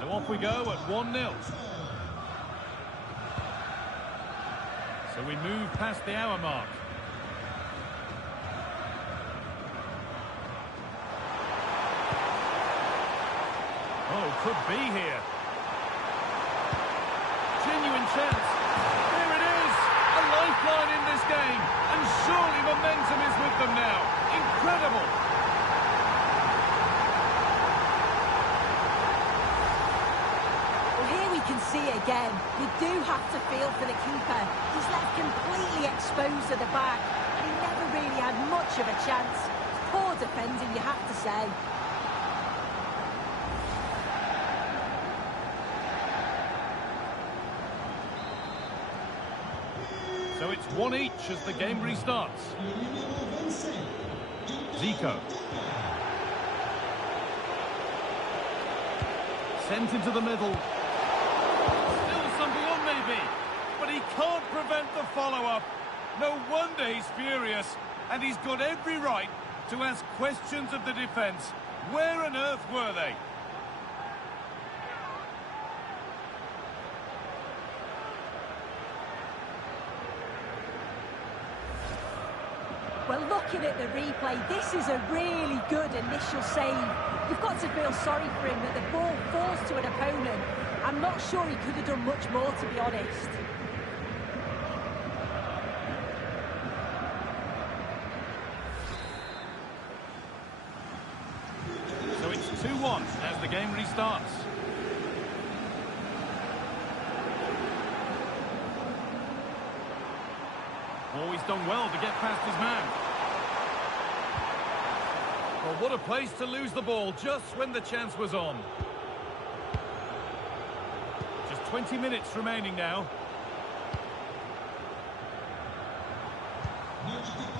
So off we go at 1-0. So we move past the hour mark. Oh, could be here. Genuine chance. There it is. A lifeline in this game. And surely momentum is with them now. Incredible. Can see it again. You do have to feel for the keeper. He's left completely exposed at the back, and he never really had much of a chance. Poor defending, you have to say. So it's 1 each as the game restarts. Zico. Sent into the middle. But he can't prevent the follow-up. No wonder he's furious, and he's got every right to ask questions of the defence. Where on earth were they? Well, looking at the replay, this is a really good initial save. You've got to feel sorry for him that the ball falls to an opponent. I'm not sure he could have done much more, to be honest. So it's 2-1 as the game restarts. Always done well to get past his man. Well, what a place to lose the ball just when the chance was on. 20 minutes remaining now.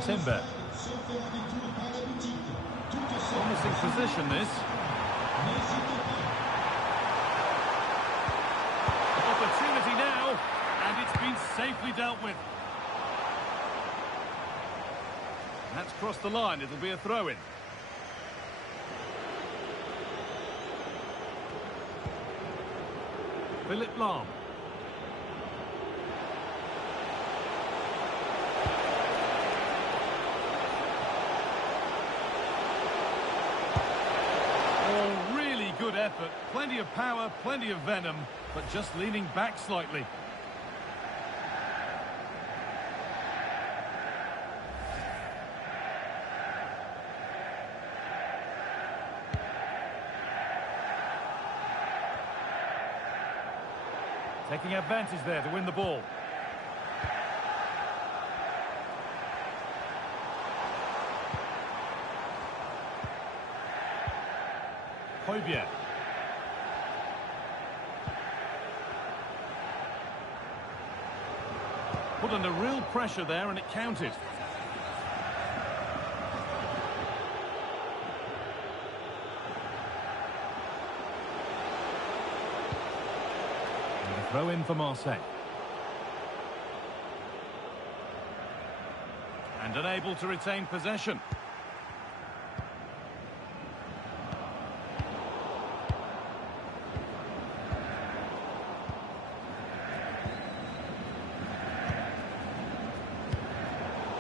Timber. Promising position, this. Opportunity now, and it's been safely dealt with. That's crossed the line. It'll be a throw-in. Philip Lahm. Oh, really good effort. Plenty of power, plenty of venom, but just leaning back slightly. Taking advantage there to win the ball. Højbjerg. Put under real pressure there and it counted. And a throw in for Marselha. And unable to retain possession.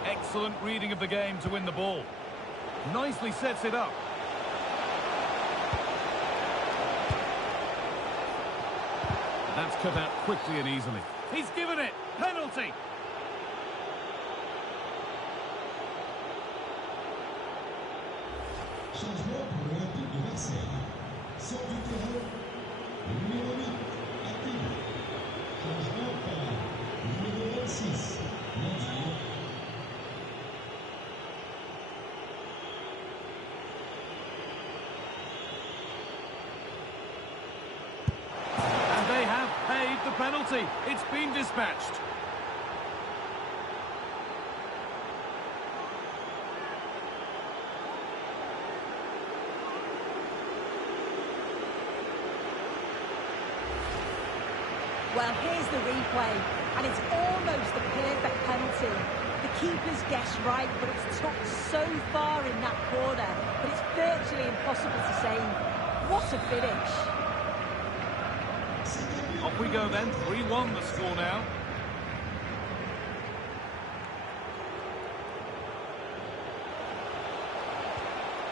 Excellent reading of the game to win the ball. Nicely sets it up. That's cut out quickly and easily. He's given it! Penalty! Changement pour l'Olympique de Marseille. Sort du terrain, le numéro 8, actif. Changement par le numéro 26, Nadir. And they have paid the penalty. It's been dispatched. Well, here's the replay, and it's almost a perfect penalty. The keeper's guessed right, but it's tucked so far in that corner, but it's virtually impossible to save. What a finish. Off we go then, 3-1 the score now.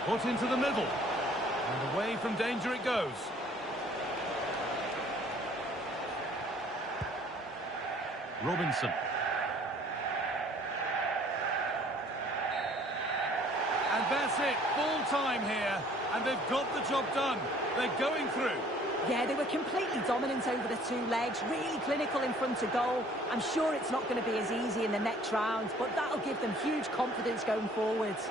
Put into the middle. And away from danger it goes. Robinson. And that's it, full time here, and they've got the job done. They're going through. Yeah, they were completely dominant over the two legs, really clinical in front of goal. I'm sure it's not going to be as easy in the next round, but that'll give them huge confidence going forwards.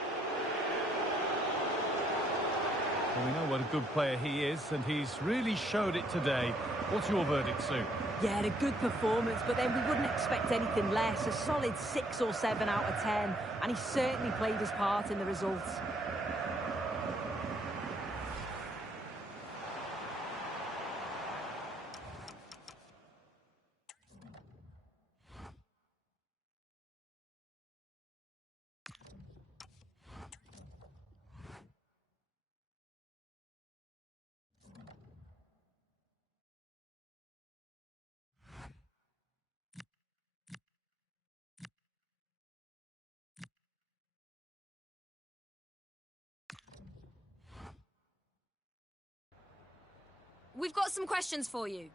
Well, we know what a good player he is, and he's really showed it today. What's your verdict, Sue? Yeah, a good performance, but then we wouldn't expect anything less. A solid 6 or 7 out of 10, and he certainly played his part in the results. We've got some questions for you.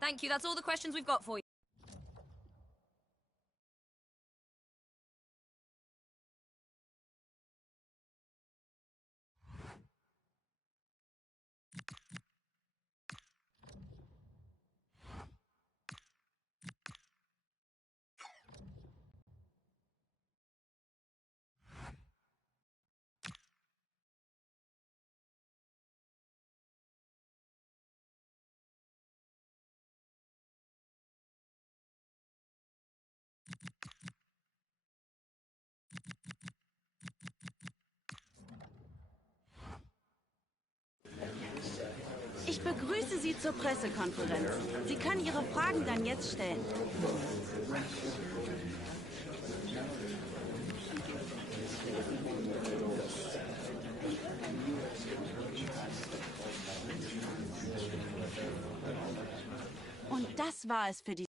Thank you, that's all the questions we've got for you. Ich begrüße Sie zur Pressekonferenz. Sie können Ihre Fragen dann jetzt stellen. Und das war es für die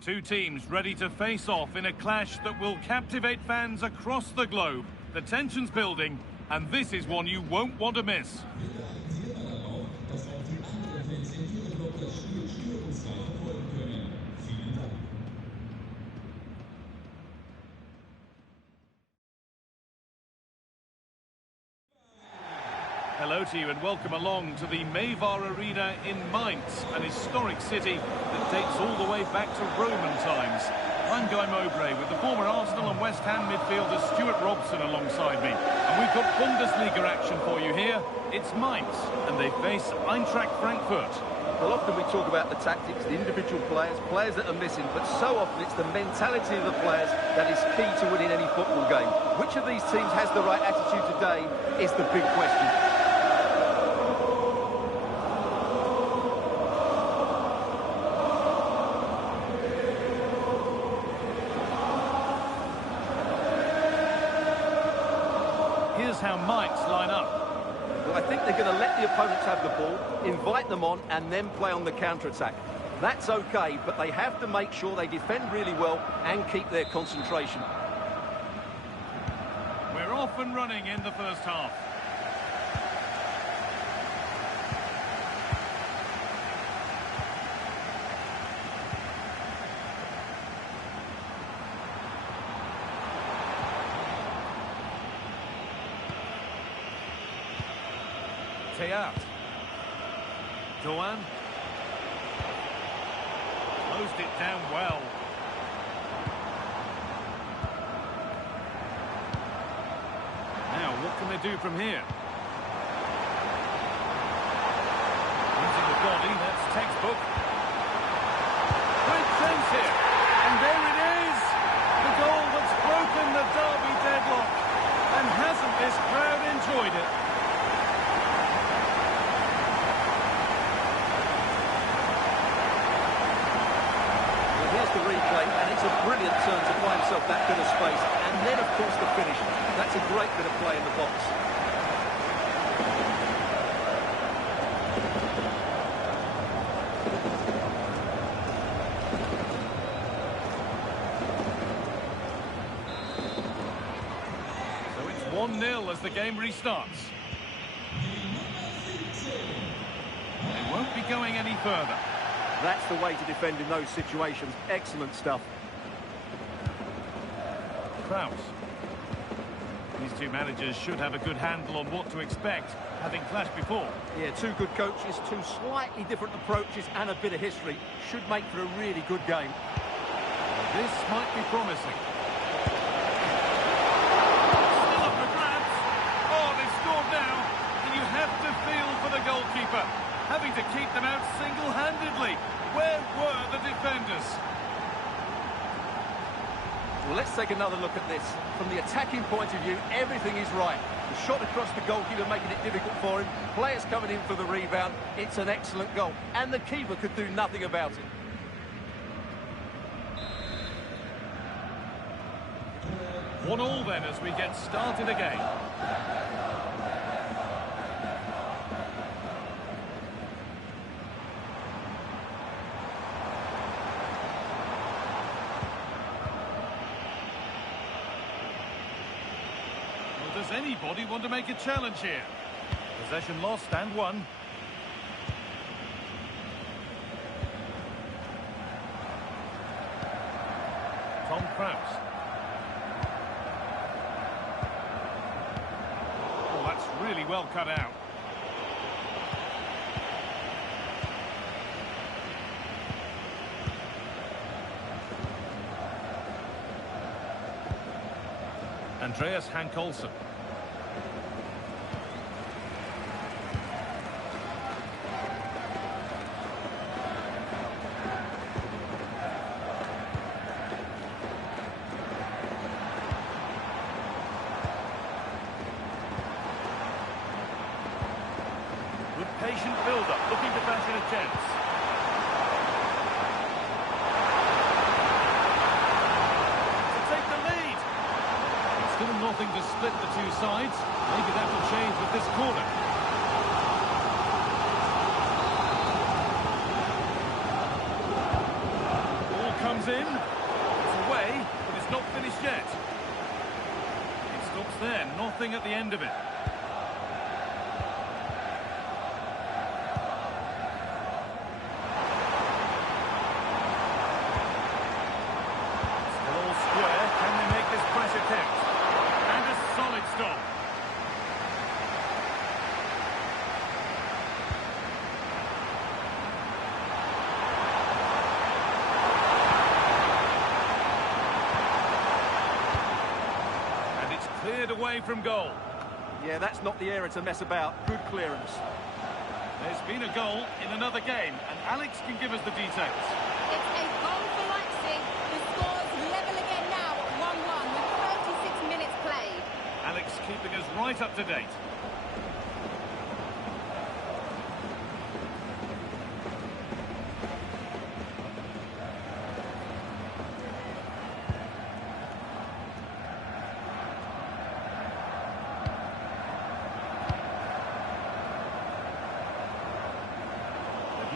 Two teams ready to face off in a clash that will captivate fans across the globe. The tension's building, and this is one you won't want to miss. Hello to you and welcome along to the Mayvar Arena in Mainz, an historic city that dates all the way back to Roman times. I'm Guy Mowbray with the former Arsenal and West Ham midfielder Stuart Robson alongside me. And we've got Bundesliga action for you here. It's Mainz and they face Eintracht Frankfurt. Well, often we talk about the tactics, the individual players that are missing, but so often it's the mentality of the players that is key to winning any football game. Which of these teams has the right attitude today is the big question. Here's how Mainz line up. Well, I think they're going to let the opponents have the ball, invite them on, and then play on the counter-attack. That's okay, but they have to make sure they defend really well and keep their concentration. We're off and running in the first half. Teat. Doan. Closed it down well. Now, what can they do from here? Using the body, that's textbook. Great chance here. And there it is! The goal that's broken the derby deadlock. And hasn't this crowd enjoyed it? The replay, and it's a brilliant turn to find himself that bit of space, and then of course the finish. That's a great bit of play in the box. So it's 1-0 as the game restarts. They won't be going any further. That's the way to defend in those situations. Excellent stuff. Kraus. These two managers should have a good handle on what to expect, having clashed before. Yeah, two good coaches, two slightly different approaches and a bit of history. Should make for a really good game. This might be promising. Still up for grabs. Oh, they've scored now. And you have to feel for the goalkeeper, having to keep them out single-handedly. Where were the defenders? Well, let's take another look at this. From the attacking point of view, everything is right. The shot across the goalkeeper making it difficult for him. Players coming in for the rebound. It's an excellent goal. And the keeper could do nothing about it. One all then as we get started again. Does anybody want to make a challenge here? Possession lost and won. Tom Kraus. Oh, that's really well cut out. Andreas Hank-Olsen. Good patient build-up, looking to fashion a chance. To take the lead. Still nothing to split the two sides. Maybe that will change with this corner. Ball comes in. It's away, but it's not finished yet. It stops there, nothing at the end of it. Still all square. Can they make this pressure count? And a solid stop. Cleared away from goal. Yeah, that's not the area to mess about. Good clearance. There's been a goal in another game, and Alex can give us the details. It's a goal for Leipzig. The score's level again now at 1-1 with 36 minutes played. Alex keeping us right up to date.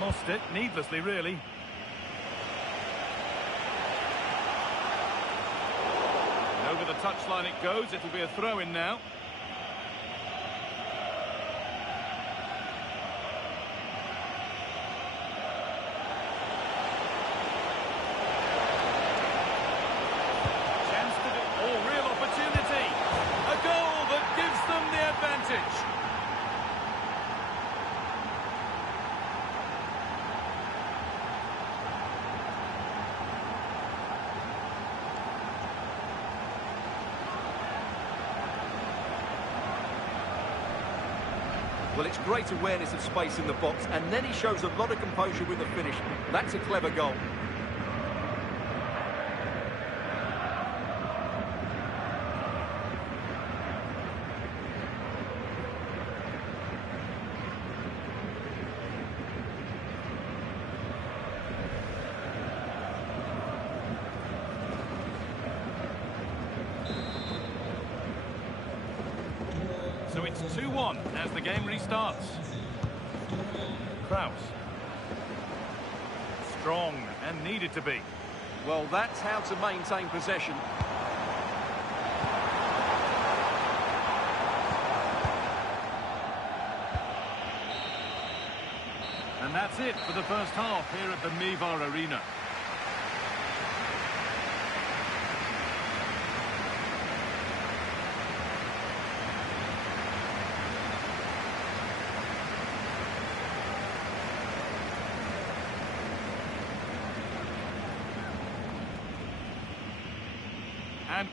Lost it, needlessly really. And over the touchline it goes, it'll be a throw-in now. Chance to do, oh, real opportunity. A goal that gives them the advantage. Well, it's great awareness of space in the box, and then he shows a lot of composure with the finish. That's a clever goal. So it's 2-1 as the game restarts. Kraus. Strong and needed to be. Well, that's how to maintain possession. And that's it for the first half here at the Mivar Arena. And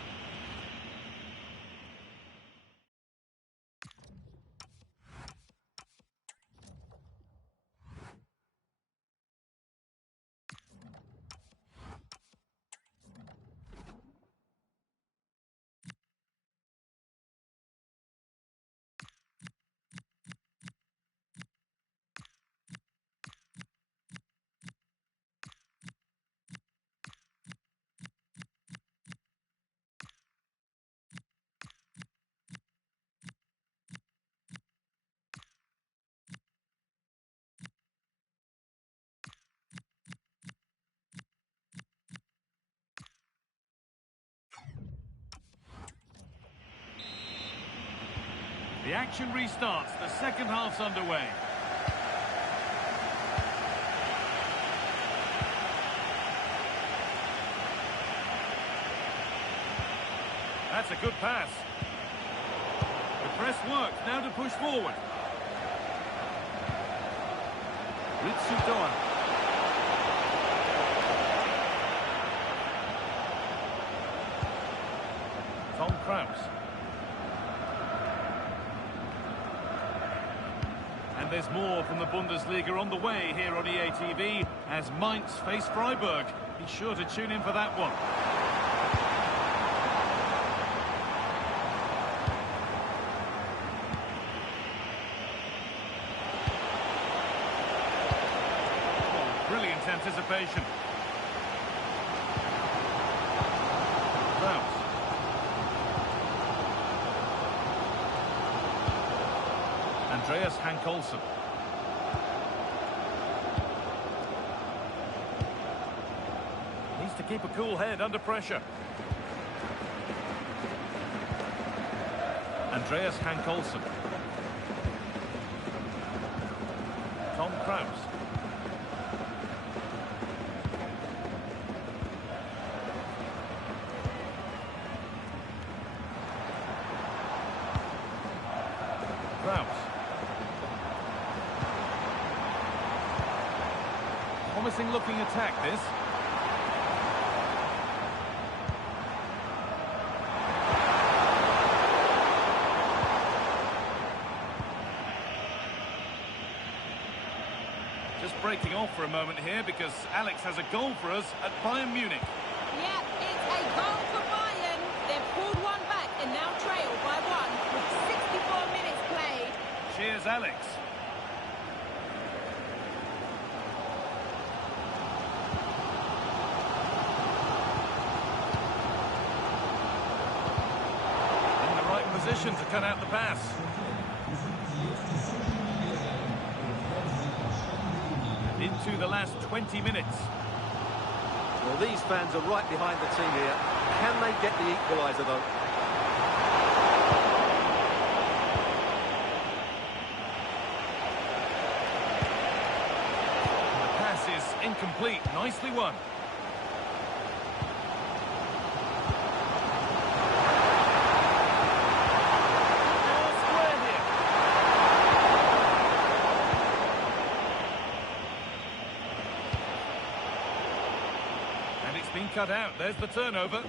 the action restarts. The second half's underway. That's a good pass. The press works. Now to push forward. Ritsudoa. Tom Kraus. And there's more from the Bundesliga on the way here on EA TV as Mainz face Freiburg. Be sure to tune in for that one. Oh, brilliant anticipation. Kraus. Andreas Hank-Olsen. He's to keep a cool head under pressure. Andreas Hank-Olsen. Tom Kraus. Kraus. Promising looking attack, this. Just breaking off for a moment here because Alex has a goal for us at Bayern Munich. Yeah, it's a goal for Bayern. They've pulled one back and now trail by one with 64 minutes played. Cheers, Alex. In the right position to cut out the pass. Into the last 20 minutes. Well, these fans are right behind the team here. Can they get the equaliser, though? The pass is incomplete. Nicely won. Been cut out. There's the turnover.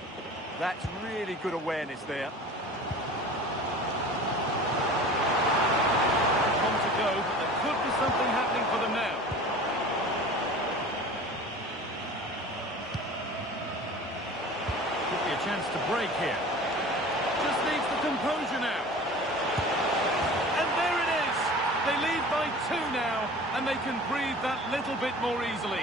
That's really good awareness there. One to go, but there could be something happening for them now. Could be a chance to break here. Just needs the composure now. And there it is. They lead by 2 now, and they can breathe that little bit more easily.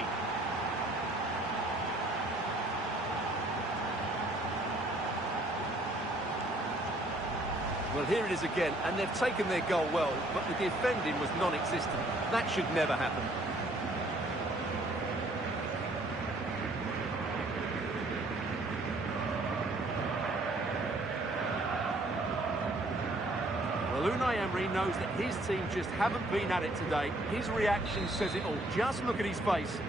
Well, here it is again, and they've taken their goal well, but the defending was non-existent. That should never happen. Well, Unai Emery knows that his team just haven't been at it today. His reaction says it all. Just look at his face.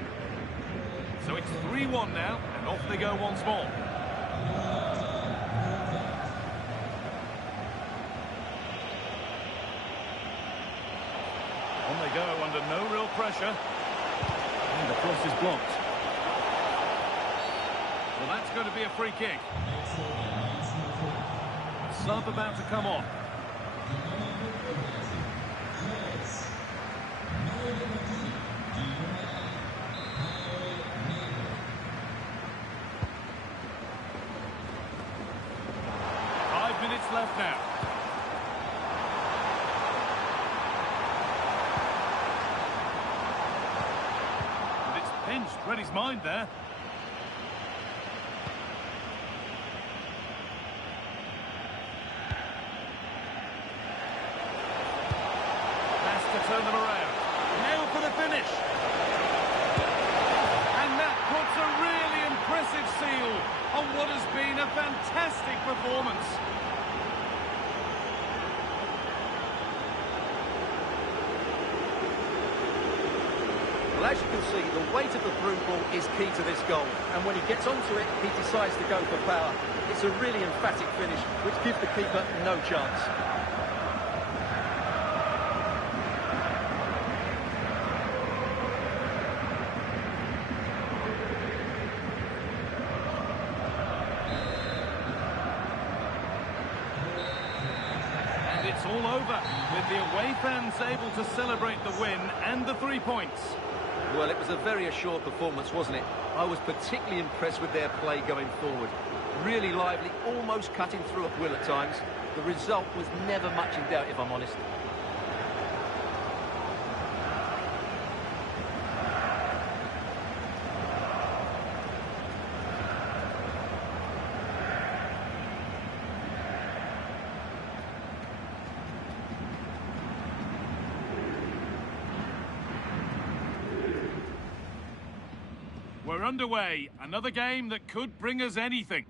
So it's 3-1 now, and off they go once more. On they go under no real pressure. And the cross is blocked. Well, that's going to be a free kick. Sub about to come on. Minutes left now. And it's pinched. Read his mind there. Has to turn them around. Now for the finish. And that puts a really impressive seal on what has been a fantastic performance. Well, as you can see, the weight of the through ball is key to this goal. And when he gets onto it, he decides to go for power. It's a really emphatic finish, which gives the keeper no chance. And it's all over, with the away fans able to celebrate the win and the 3 points. Well, it was a very assured performance, wasn't it? I was particularly impressed with their play going forward. Really lively, almost cutting through at will at times. The result was never much in doubt, if I'm honest. We're underway. Another game that could bring us anything.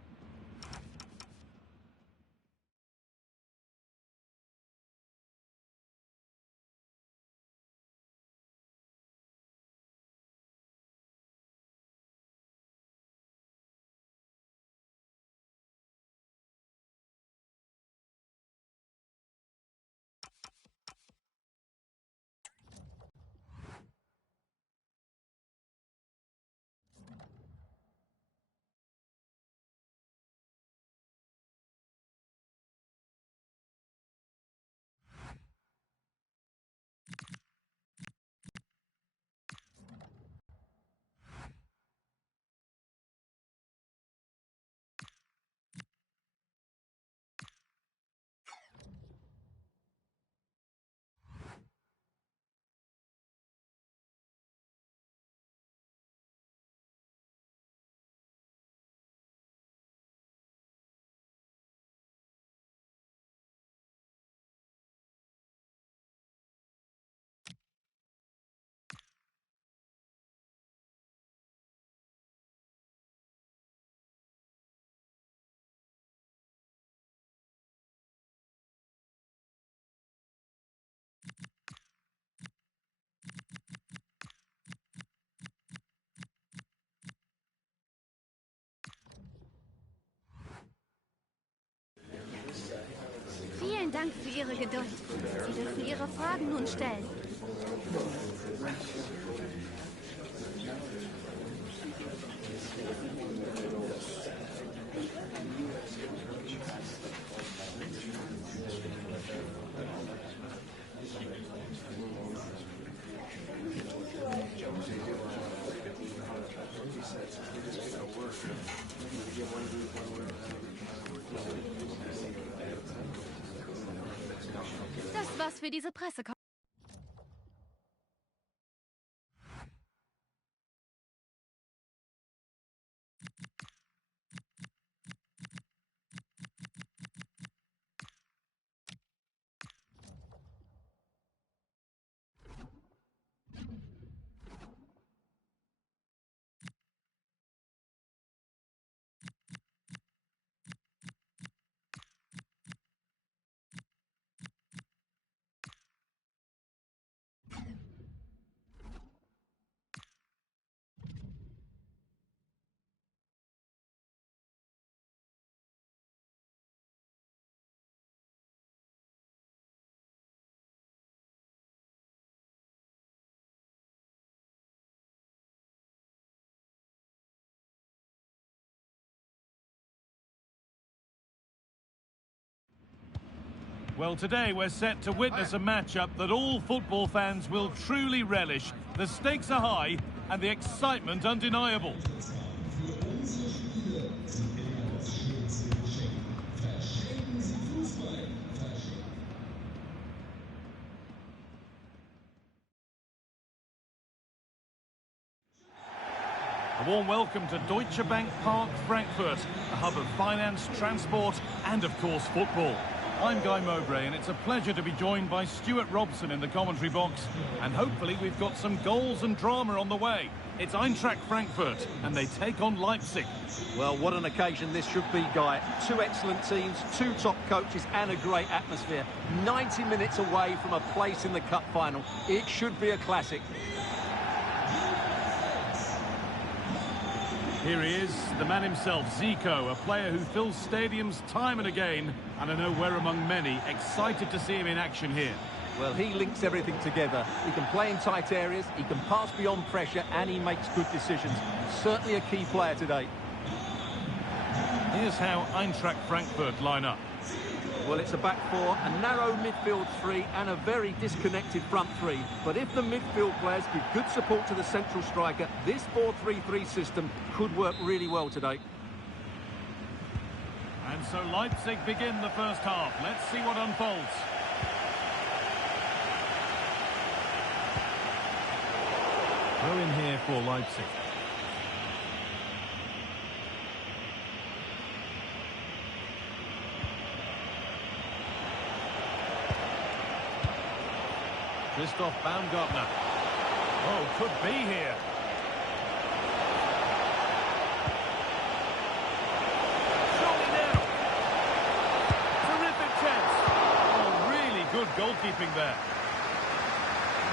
Vielen Dank für Ihre Geduld. Sie dürfen Ihre Fragen nun stellen. Das war's für diese Pressekonferenz. Well, today we're set to witness a matchup that all football fans will truly relish. The stakes are high and the excitement undeniable. A warm welcome to Deutsche Bank Park, Frankfurt, a hub of finance, transport and, of course, football. I'm Guy Mowbray, and it's a pleasure to be joined by Stuart Robson in the commentary box. And hopefully we've got some goals and drama on the way. It's Eintracht Frankfurt, and they take on Leipzig. Well, what an occasion this should be, Guy. Two excellent teams, two top coaches, and a great atmosphere. 90 minutes away from a place in the cup final. It should be a classic. Here he is, the man himself, Zico, a player who fills stadiums time and again, and I know we're among many excited to see him in action here. Well, he links everything together. He can play in tight areas, he can pass beyond pressure, and he makes good decisions. Certainly a key player today. Here's how Eintracht Frankfurt line up. Well, it's a back four, a narrow midfield three, and a very disconnected front three. But if the midfield players give good support to the central striker, this 4-3-3 system could work really well today. And so Leipzig begin the first half. Let's see what unfolds. Throw in here for Leipzig. Christoph Baumgartner. Oh, could be here. escaping there.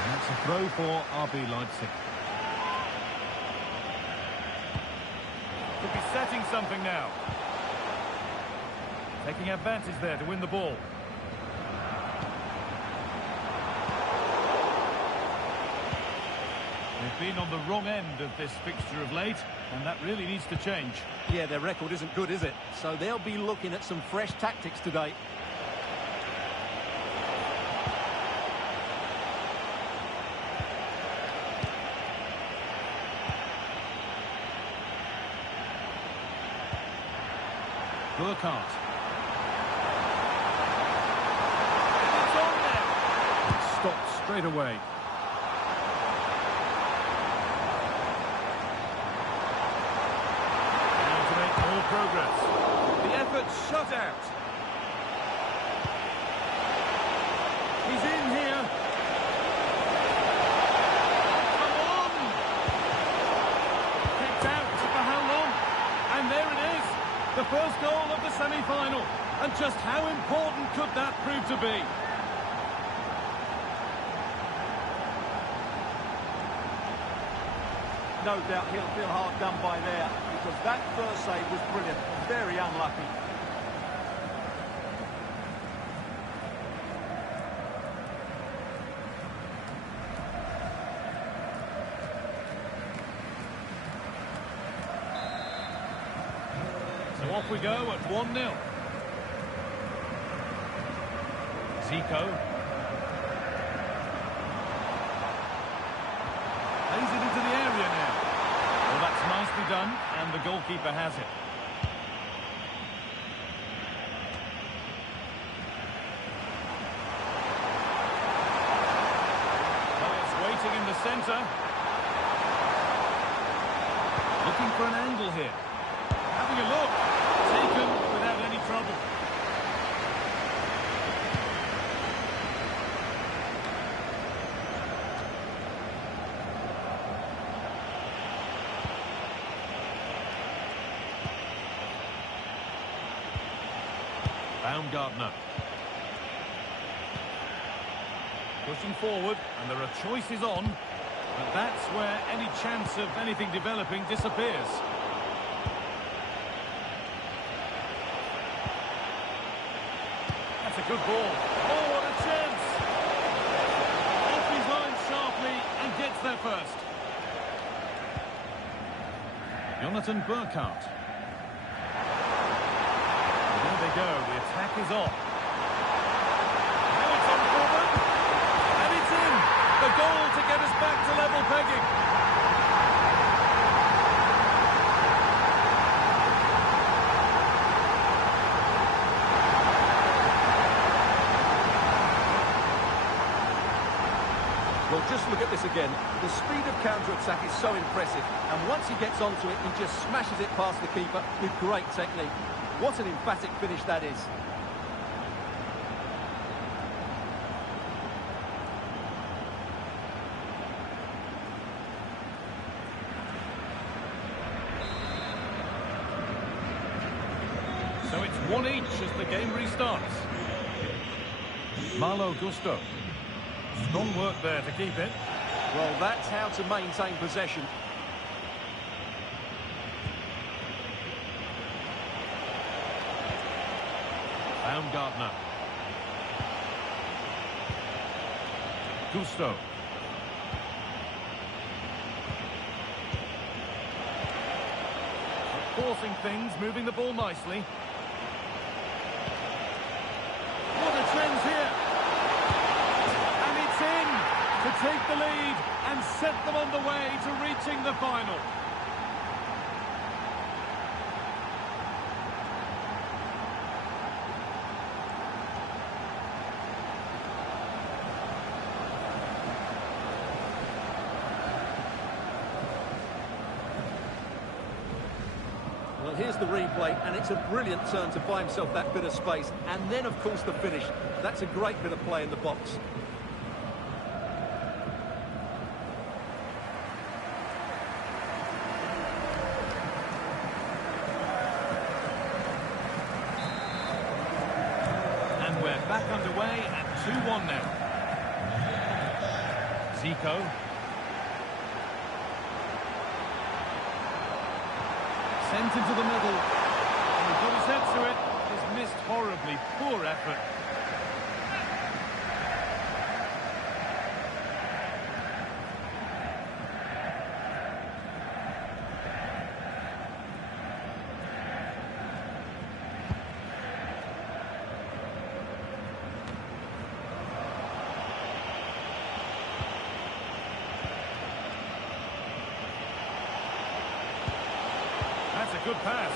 And that's a throw for RB Leipzig. Could be setting something now. Taking advantage there to win the ball. They've been on the wrong end of this fixture of late, and that really needs to change. Yeah, their record isn't good, is it? So they'll be looking at some fresh tactics today. Burkhardt. It's on there. It's stopped straight away. Now to make more progress. The effort shut out. He's in here. Come on! Kicked out for how long? And there it is. The first goal of the semi-final. And just how important could that prove to be? No doubt he'll feel hard done by there, because that first save was brilliant. Very unlucky. So off we go at 1-0. Zico. Plays it into the area now. Well, that's nicely done, and the goalkeeper has it. Well, it's waiting in the centre. Looking for an angle here. Having a look. Taken without any trouble. Baumgartner. Pushing forward, and there are choices on, but that's where any chance of anything developing disappears. That's a good ball. Oh, what a chance! Off his line sharply and gets there first. Jonathan Burkhardt. There they go, the attack is on. Now it's on forward, and it's in! The goal to get us back to level pegging. Well, just look at this again. The speed of counter-attack is so impressive, and once he gets onto it, he just smashes it past the keeper with great technique. What an emphatic finish that is. So it's 1 each as the game restarts. Malo Gusto. Strong work there to keep it. Well, that's how to maintain possession. Baumgartner. Gusto. Forcing things, moving the ball nicely. What a chance here! And it's in to take the lead and set them on the way to reaching the final. Well, here's the replay, and it's a brilliant turn to buy himself that bit of space. And then, of course, the finish. That's a great bit of play in the box. And we're back underway at 2-1 now. Zico. Sent into the middle. And he got his head to it. He's missed horribly. Poor effort. That's a good pass.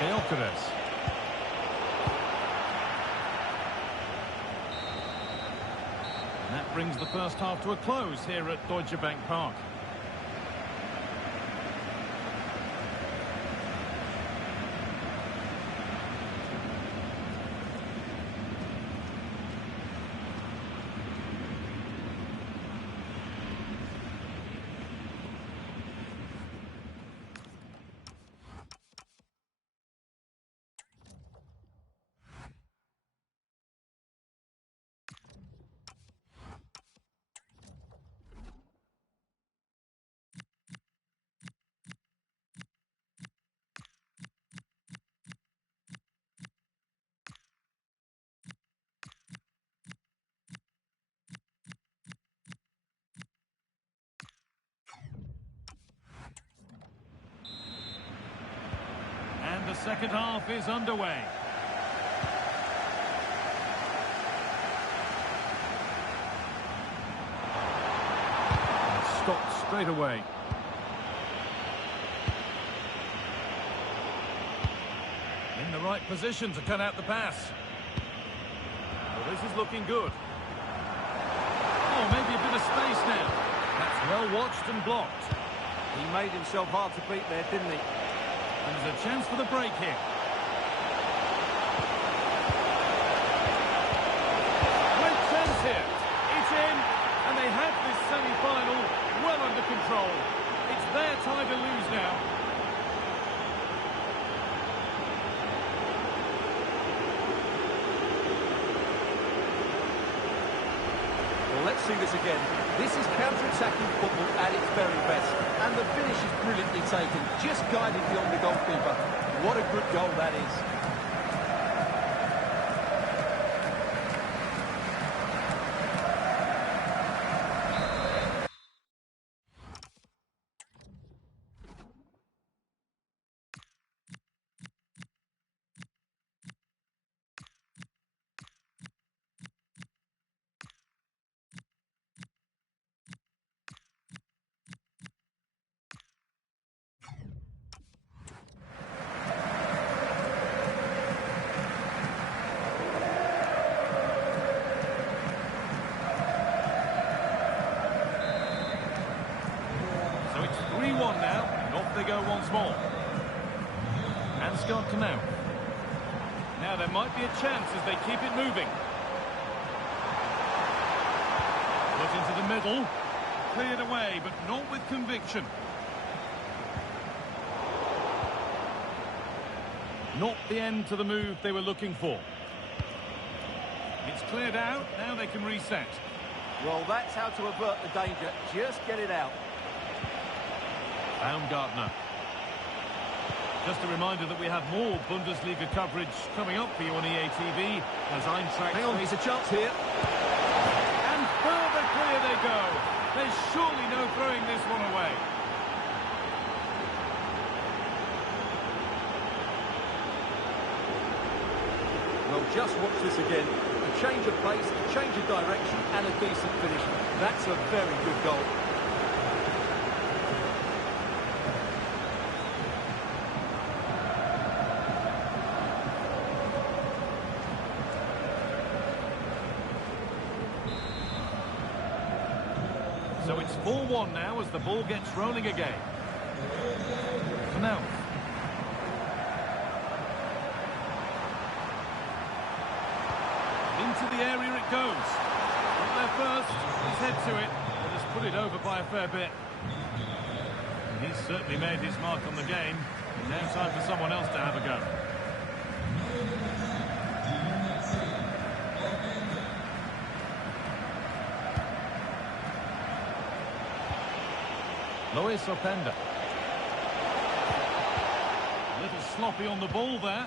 Gyökeres. And that brings the first half to a close here at Deutsche Bank Park. And the second half is underway. Stopped straight away. In the right position to cut out the pass. Well, this is looking good. Oh, maybe a bit of space now. That's well watched and blocked. He made himself hard to beat there, didn't he? And there's a chance for the break here. Great chance here. It's in, and they have this semi-final well under control. It's their time to lose now. Well, let's see this again. This is counter-attacking football at its very best. And the finish is brilliantly taken. Just guided beyond the goalkeeper. What a good goal that is. It's 3-1 now, and off they go once more. And Scott Canal. Now there might be a chance as they keep it moving. Put into the middle. Cleared away, but not with conviction. Not the end to the move they were looking for. It's cleared out, now they can reset. Well, that's how to avert the danger. Just get it out. Baumgartner. Just a reminder that we have more Bundesliga coverage coming up for you on EA TV as Eintrachts. Hang on, there's a chance here. And further clear they go. There's surely no throwing this one away. Well, just watch this again. A change of pace, a change of direction, and a decent finish. That's a very good goal. So it's 4-1 now as the ball gets rolling again. Now. Into the area it goes. Got there first, he's head to it, but has put it over by a fair bit. And he's certainly made his mark on the game. Now time for someone else to have a go. Luis Openda. A little sloppy on the ball there.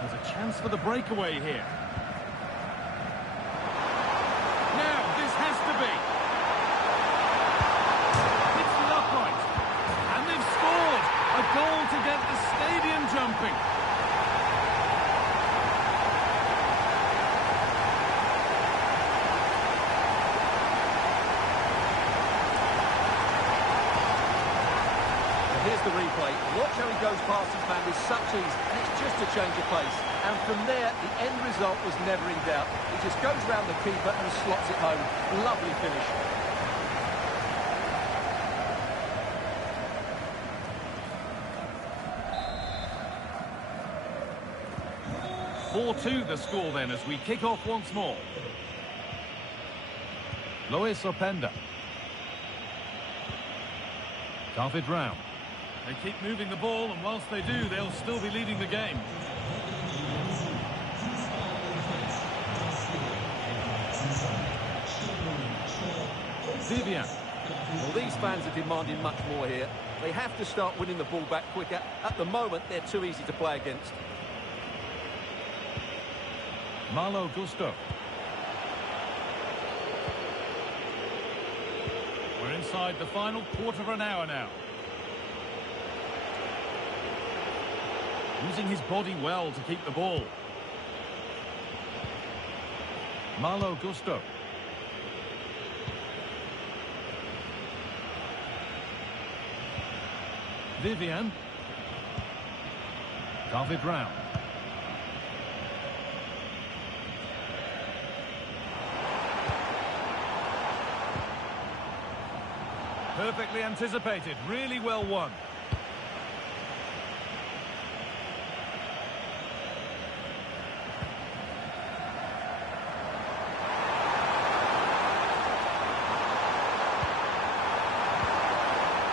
There's a chance for the breakaway here. Now, this has to be. It's the upright. And they've scored. A goal to get the stadium jumping. Here's the replay. Watch how he goes past his man with such ease, and it's just a change of pace. And from there, the end result was never in doubt. He just goes round the keeper and slots it home. Lovely finish. 4-2 the score then as we kick off once more. Luis Openda. David round. They keep moving the ball, and whilst they do, they'll still be leading the game. Vivian. Well, these fans are demanding much more here. They have to start winning the ball back quicker. At the moment, they're too easy to play against. Malo Gusto. We're inside the final quarter of an hour now. Using his body well to keep the ball. Malo Gusto. Vivian. David round. Perfectly anticipated, really well won.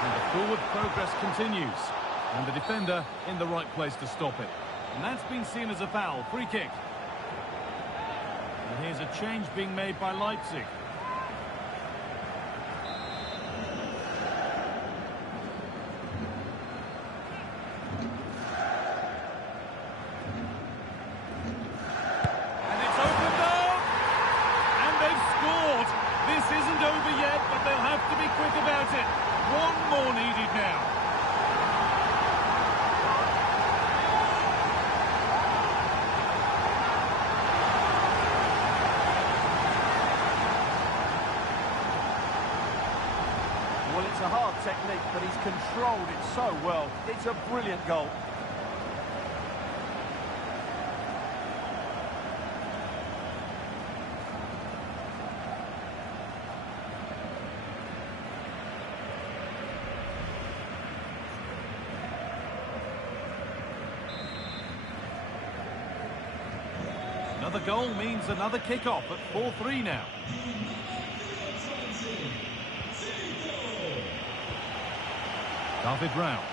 And the forward progress continues. And the defender in the right place to stop it. And that's been seen as a foul, free kick. And here's a change being made by Leipzig. Well, it's a hard technique, but he's controlled it so well. It's a brilliant goal. Another goal means another kick-off at 4-3 now. David round.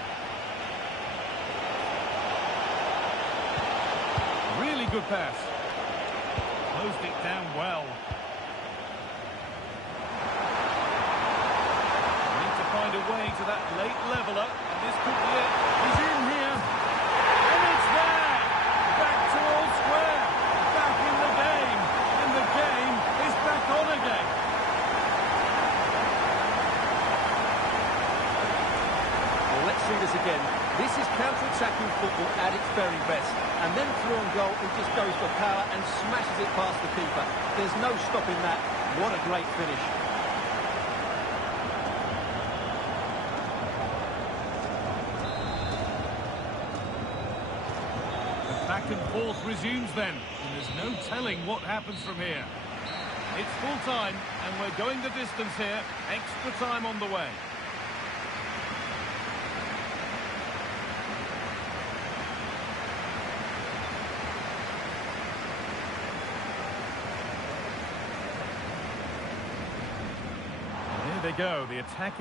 Really good pass. Closed it down well. Need to find a way to that late leveller. And this could be it. He's in here. And it's there. Back to all square. Back in the game. And the game is back on again. Let's see this again. This is counter-attacking football at its very best. And then through on goal, he just goes for power and smashes it past the keeper. There's no stopping that. What a great finish. The back and forth resumes then. And there's no telling what happens from here. It's full time, and we're going the distance here. Extra time on the way. They go, the attack.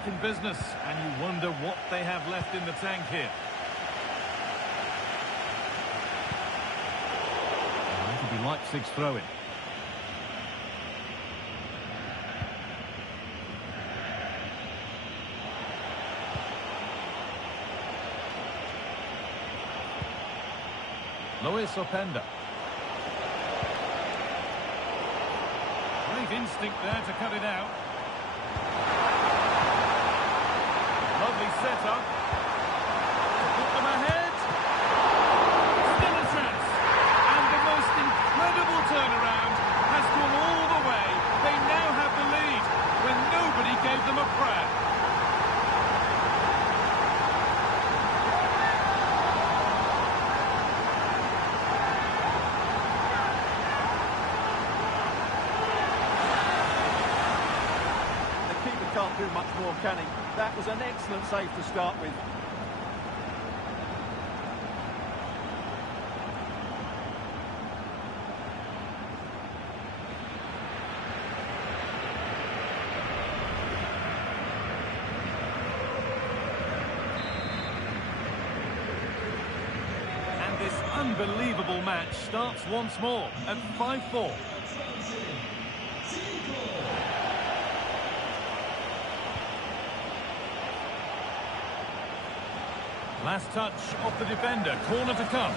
back in business, and you wonder what they have left in the tank here. That could be Leipzig's throw-in. Luis Openda. Great instinct there to cut it out. Lovely setup. Put them ahead. Still a chance. And the most incredible turnaround has gone all the way. They now have the lead when nobody gave them a prayer. Can't do much more, can he? That was an excellent save to start with. And this unbelievable match starts once more at 5-4. Last touch off the defender, corner to come.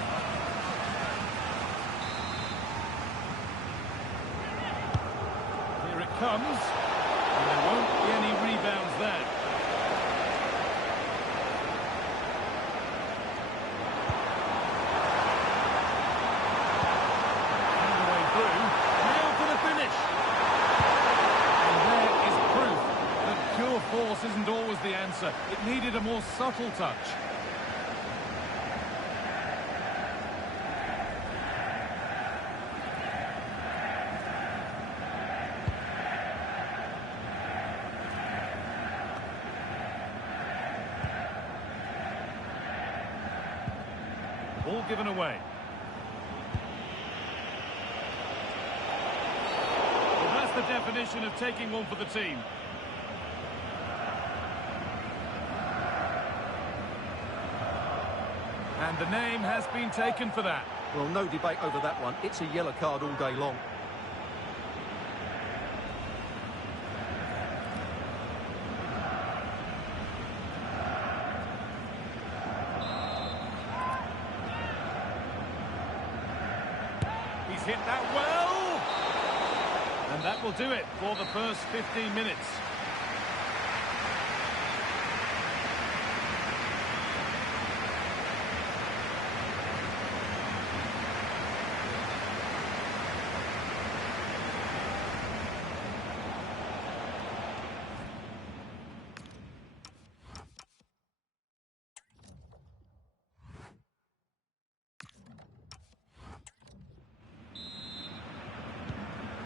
Here it comes, and there won't be any rebounds there. All the way through, now for the finish. And there is proof that pure force isn't always the answer. It needed a more subtle touch. Ball given away. Well, that's the definition of taking one for the team. And the name has been taken for that. Well, no debate over that one. It's a yellow card all day long. He's hit that well. And that will do it for the first 15 minutes.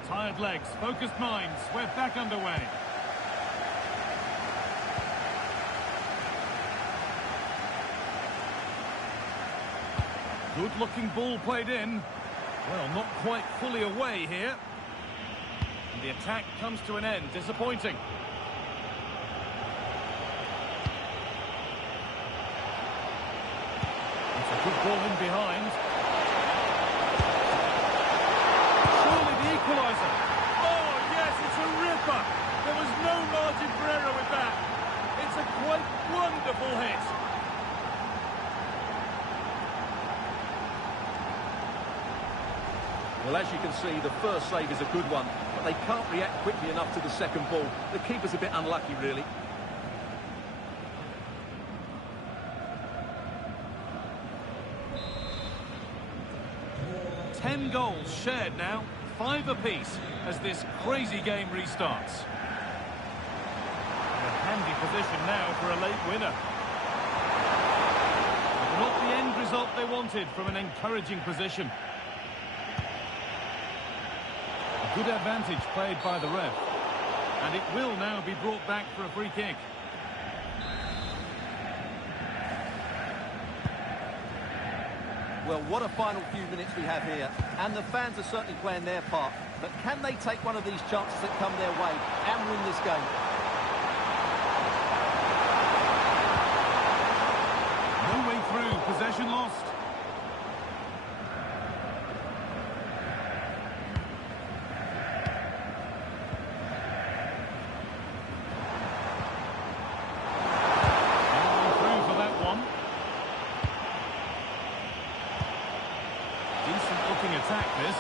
Tired legs, focused minds, we're back underway. Good looking ball played in. Well, not quite fully away here. And the attack comes to an end, disappointing. It's a good ball in behind. Equaliser. Oh, yes, it's a ripper. There was no margin for error with that. It's a quite wonderful hit. Well, as you can see, the first save is a good one, but they can't react quickly enough to the second ball. The keeper's a bit unlucky, really. Ten goals shared now. 5 apiece as this crazy game restarts. A handy position now for a late winner. Not the end result they wanted from an encouraging position. A good advantage played by the ref. And it will now be brought back for a free kick. Well, what a final few minutes we have here. And the fans are certainly playing their part. But can they take one of these chances that come their way and win this game? possession lost. Through for that one. Decent looking attack this.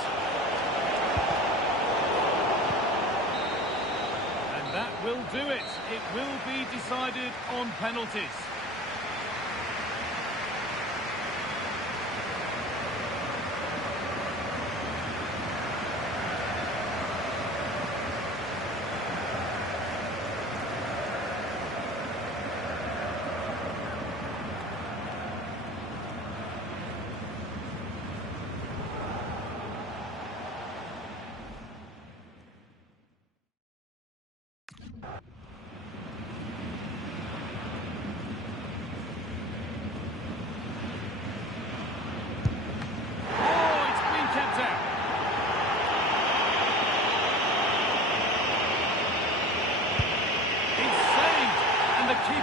And that will do it. It will be decided on penalties.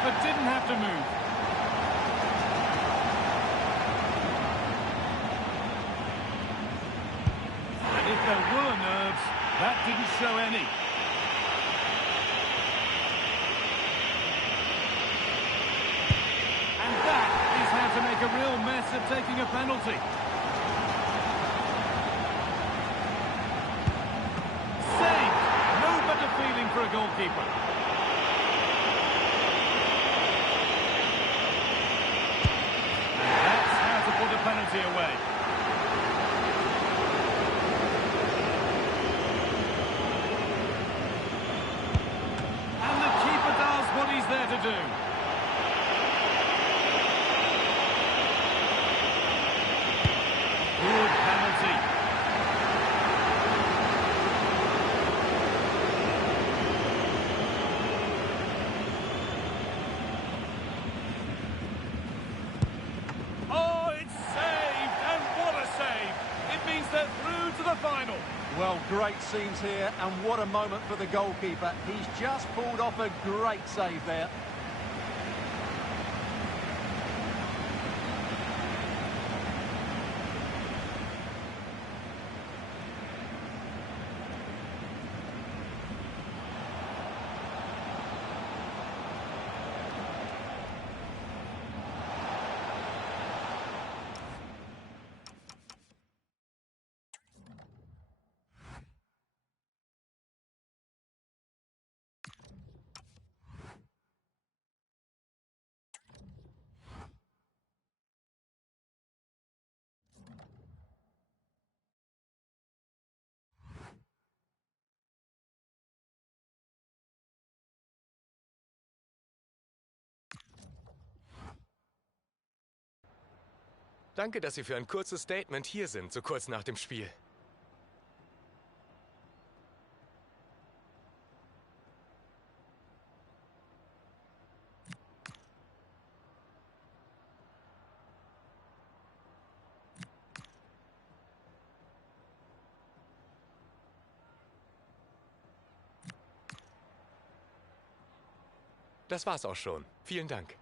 But didn't have to move. And if there were nerves, that didn't show any. And that is how to make a real mess of taking a penalty. Saved! No better feeling for a goalkeeper. Put the penalty away. And the keeper does what he's there to do. Good penalty. They're through to the final. Well, great scenes here, and what a moment for the goalkeeper. He's just pulled off a great save there. Danke, dass Sie für ein kurzes Statement hier sind, so kurz nach dem Spiel. Das war's auch schon. Vielen Dank.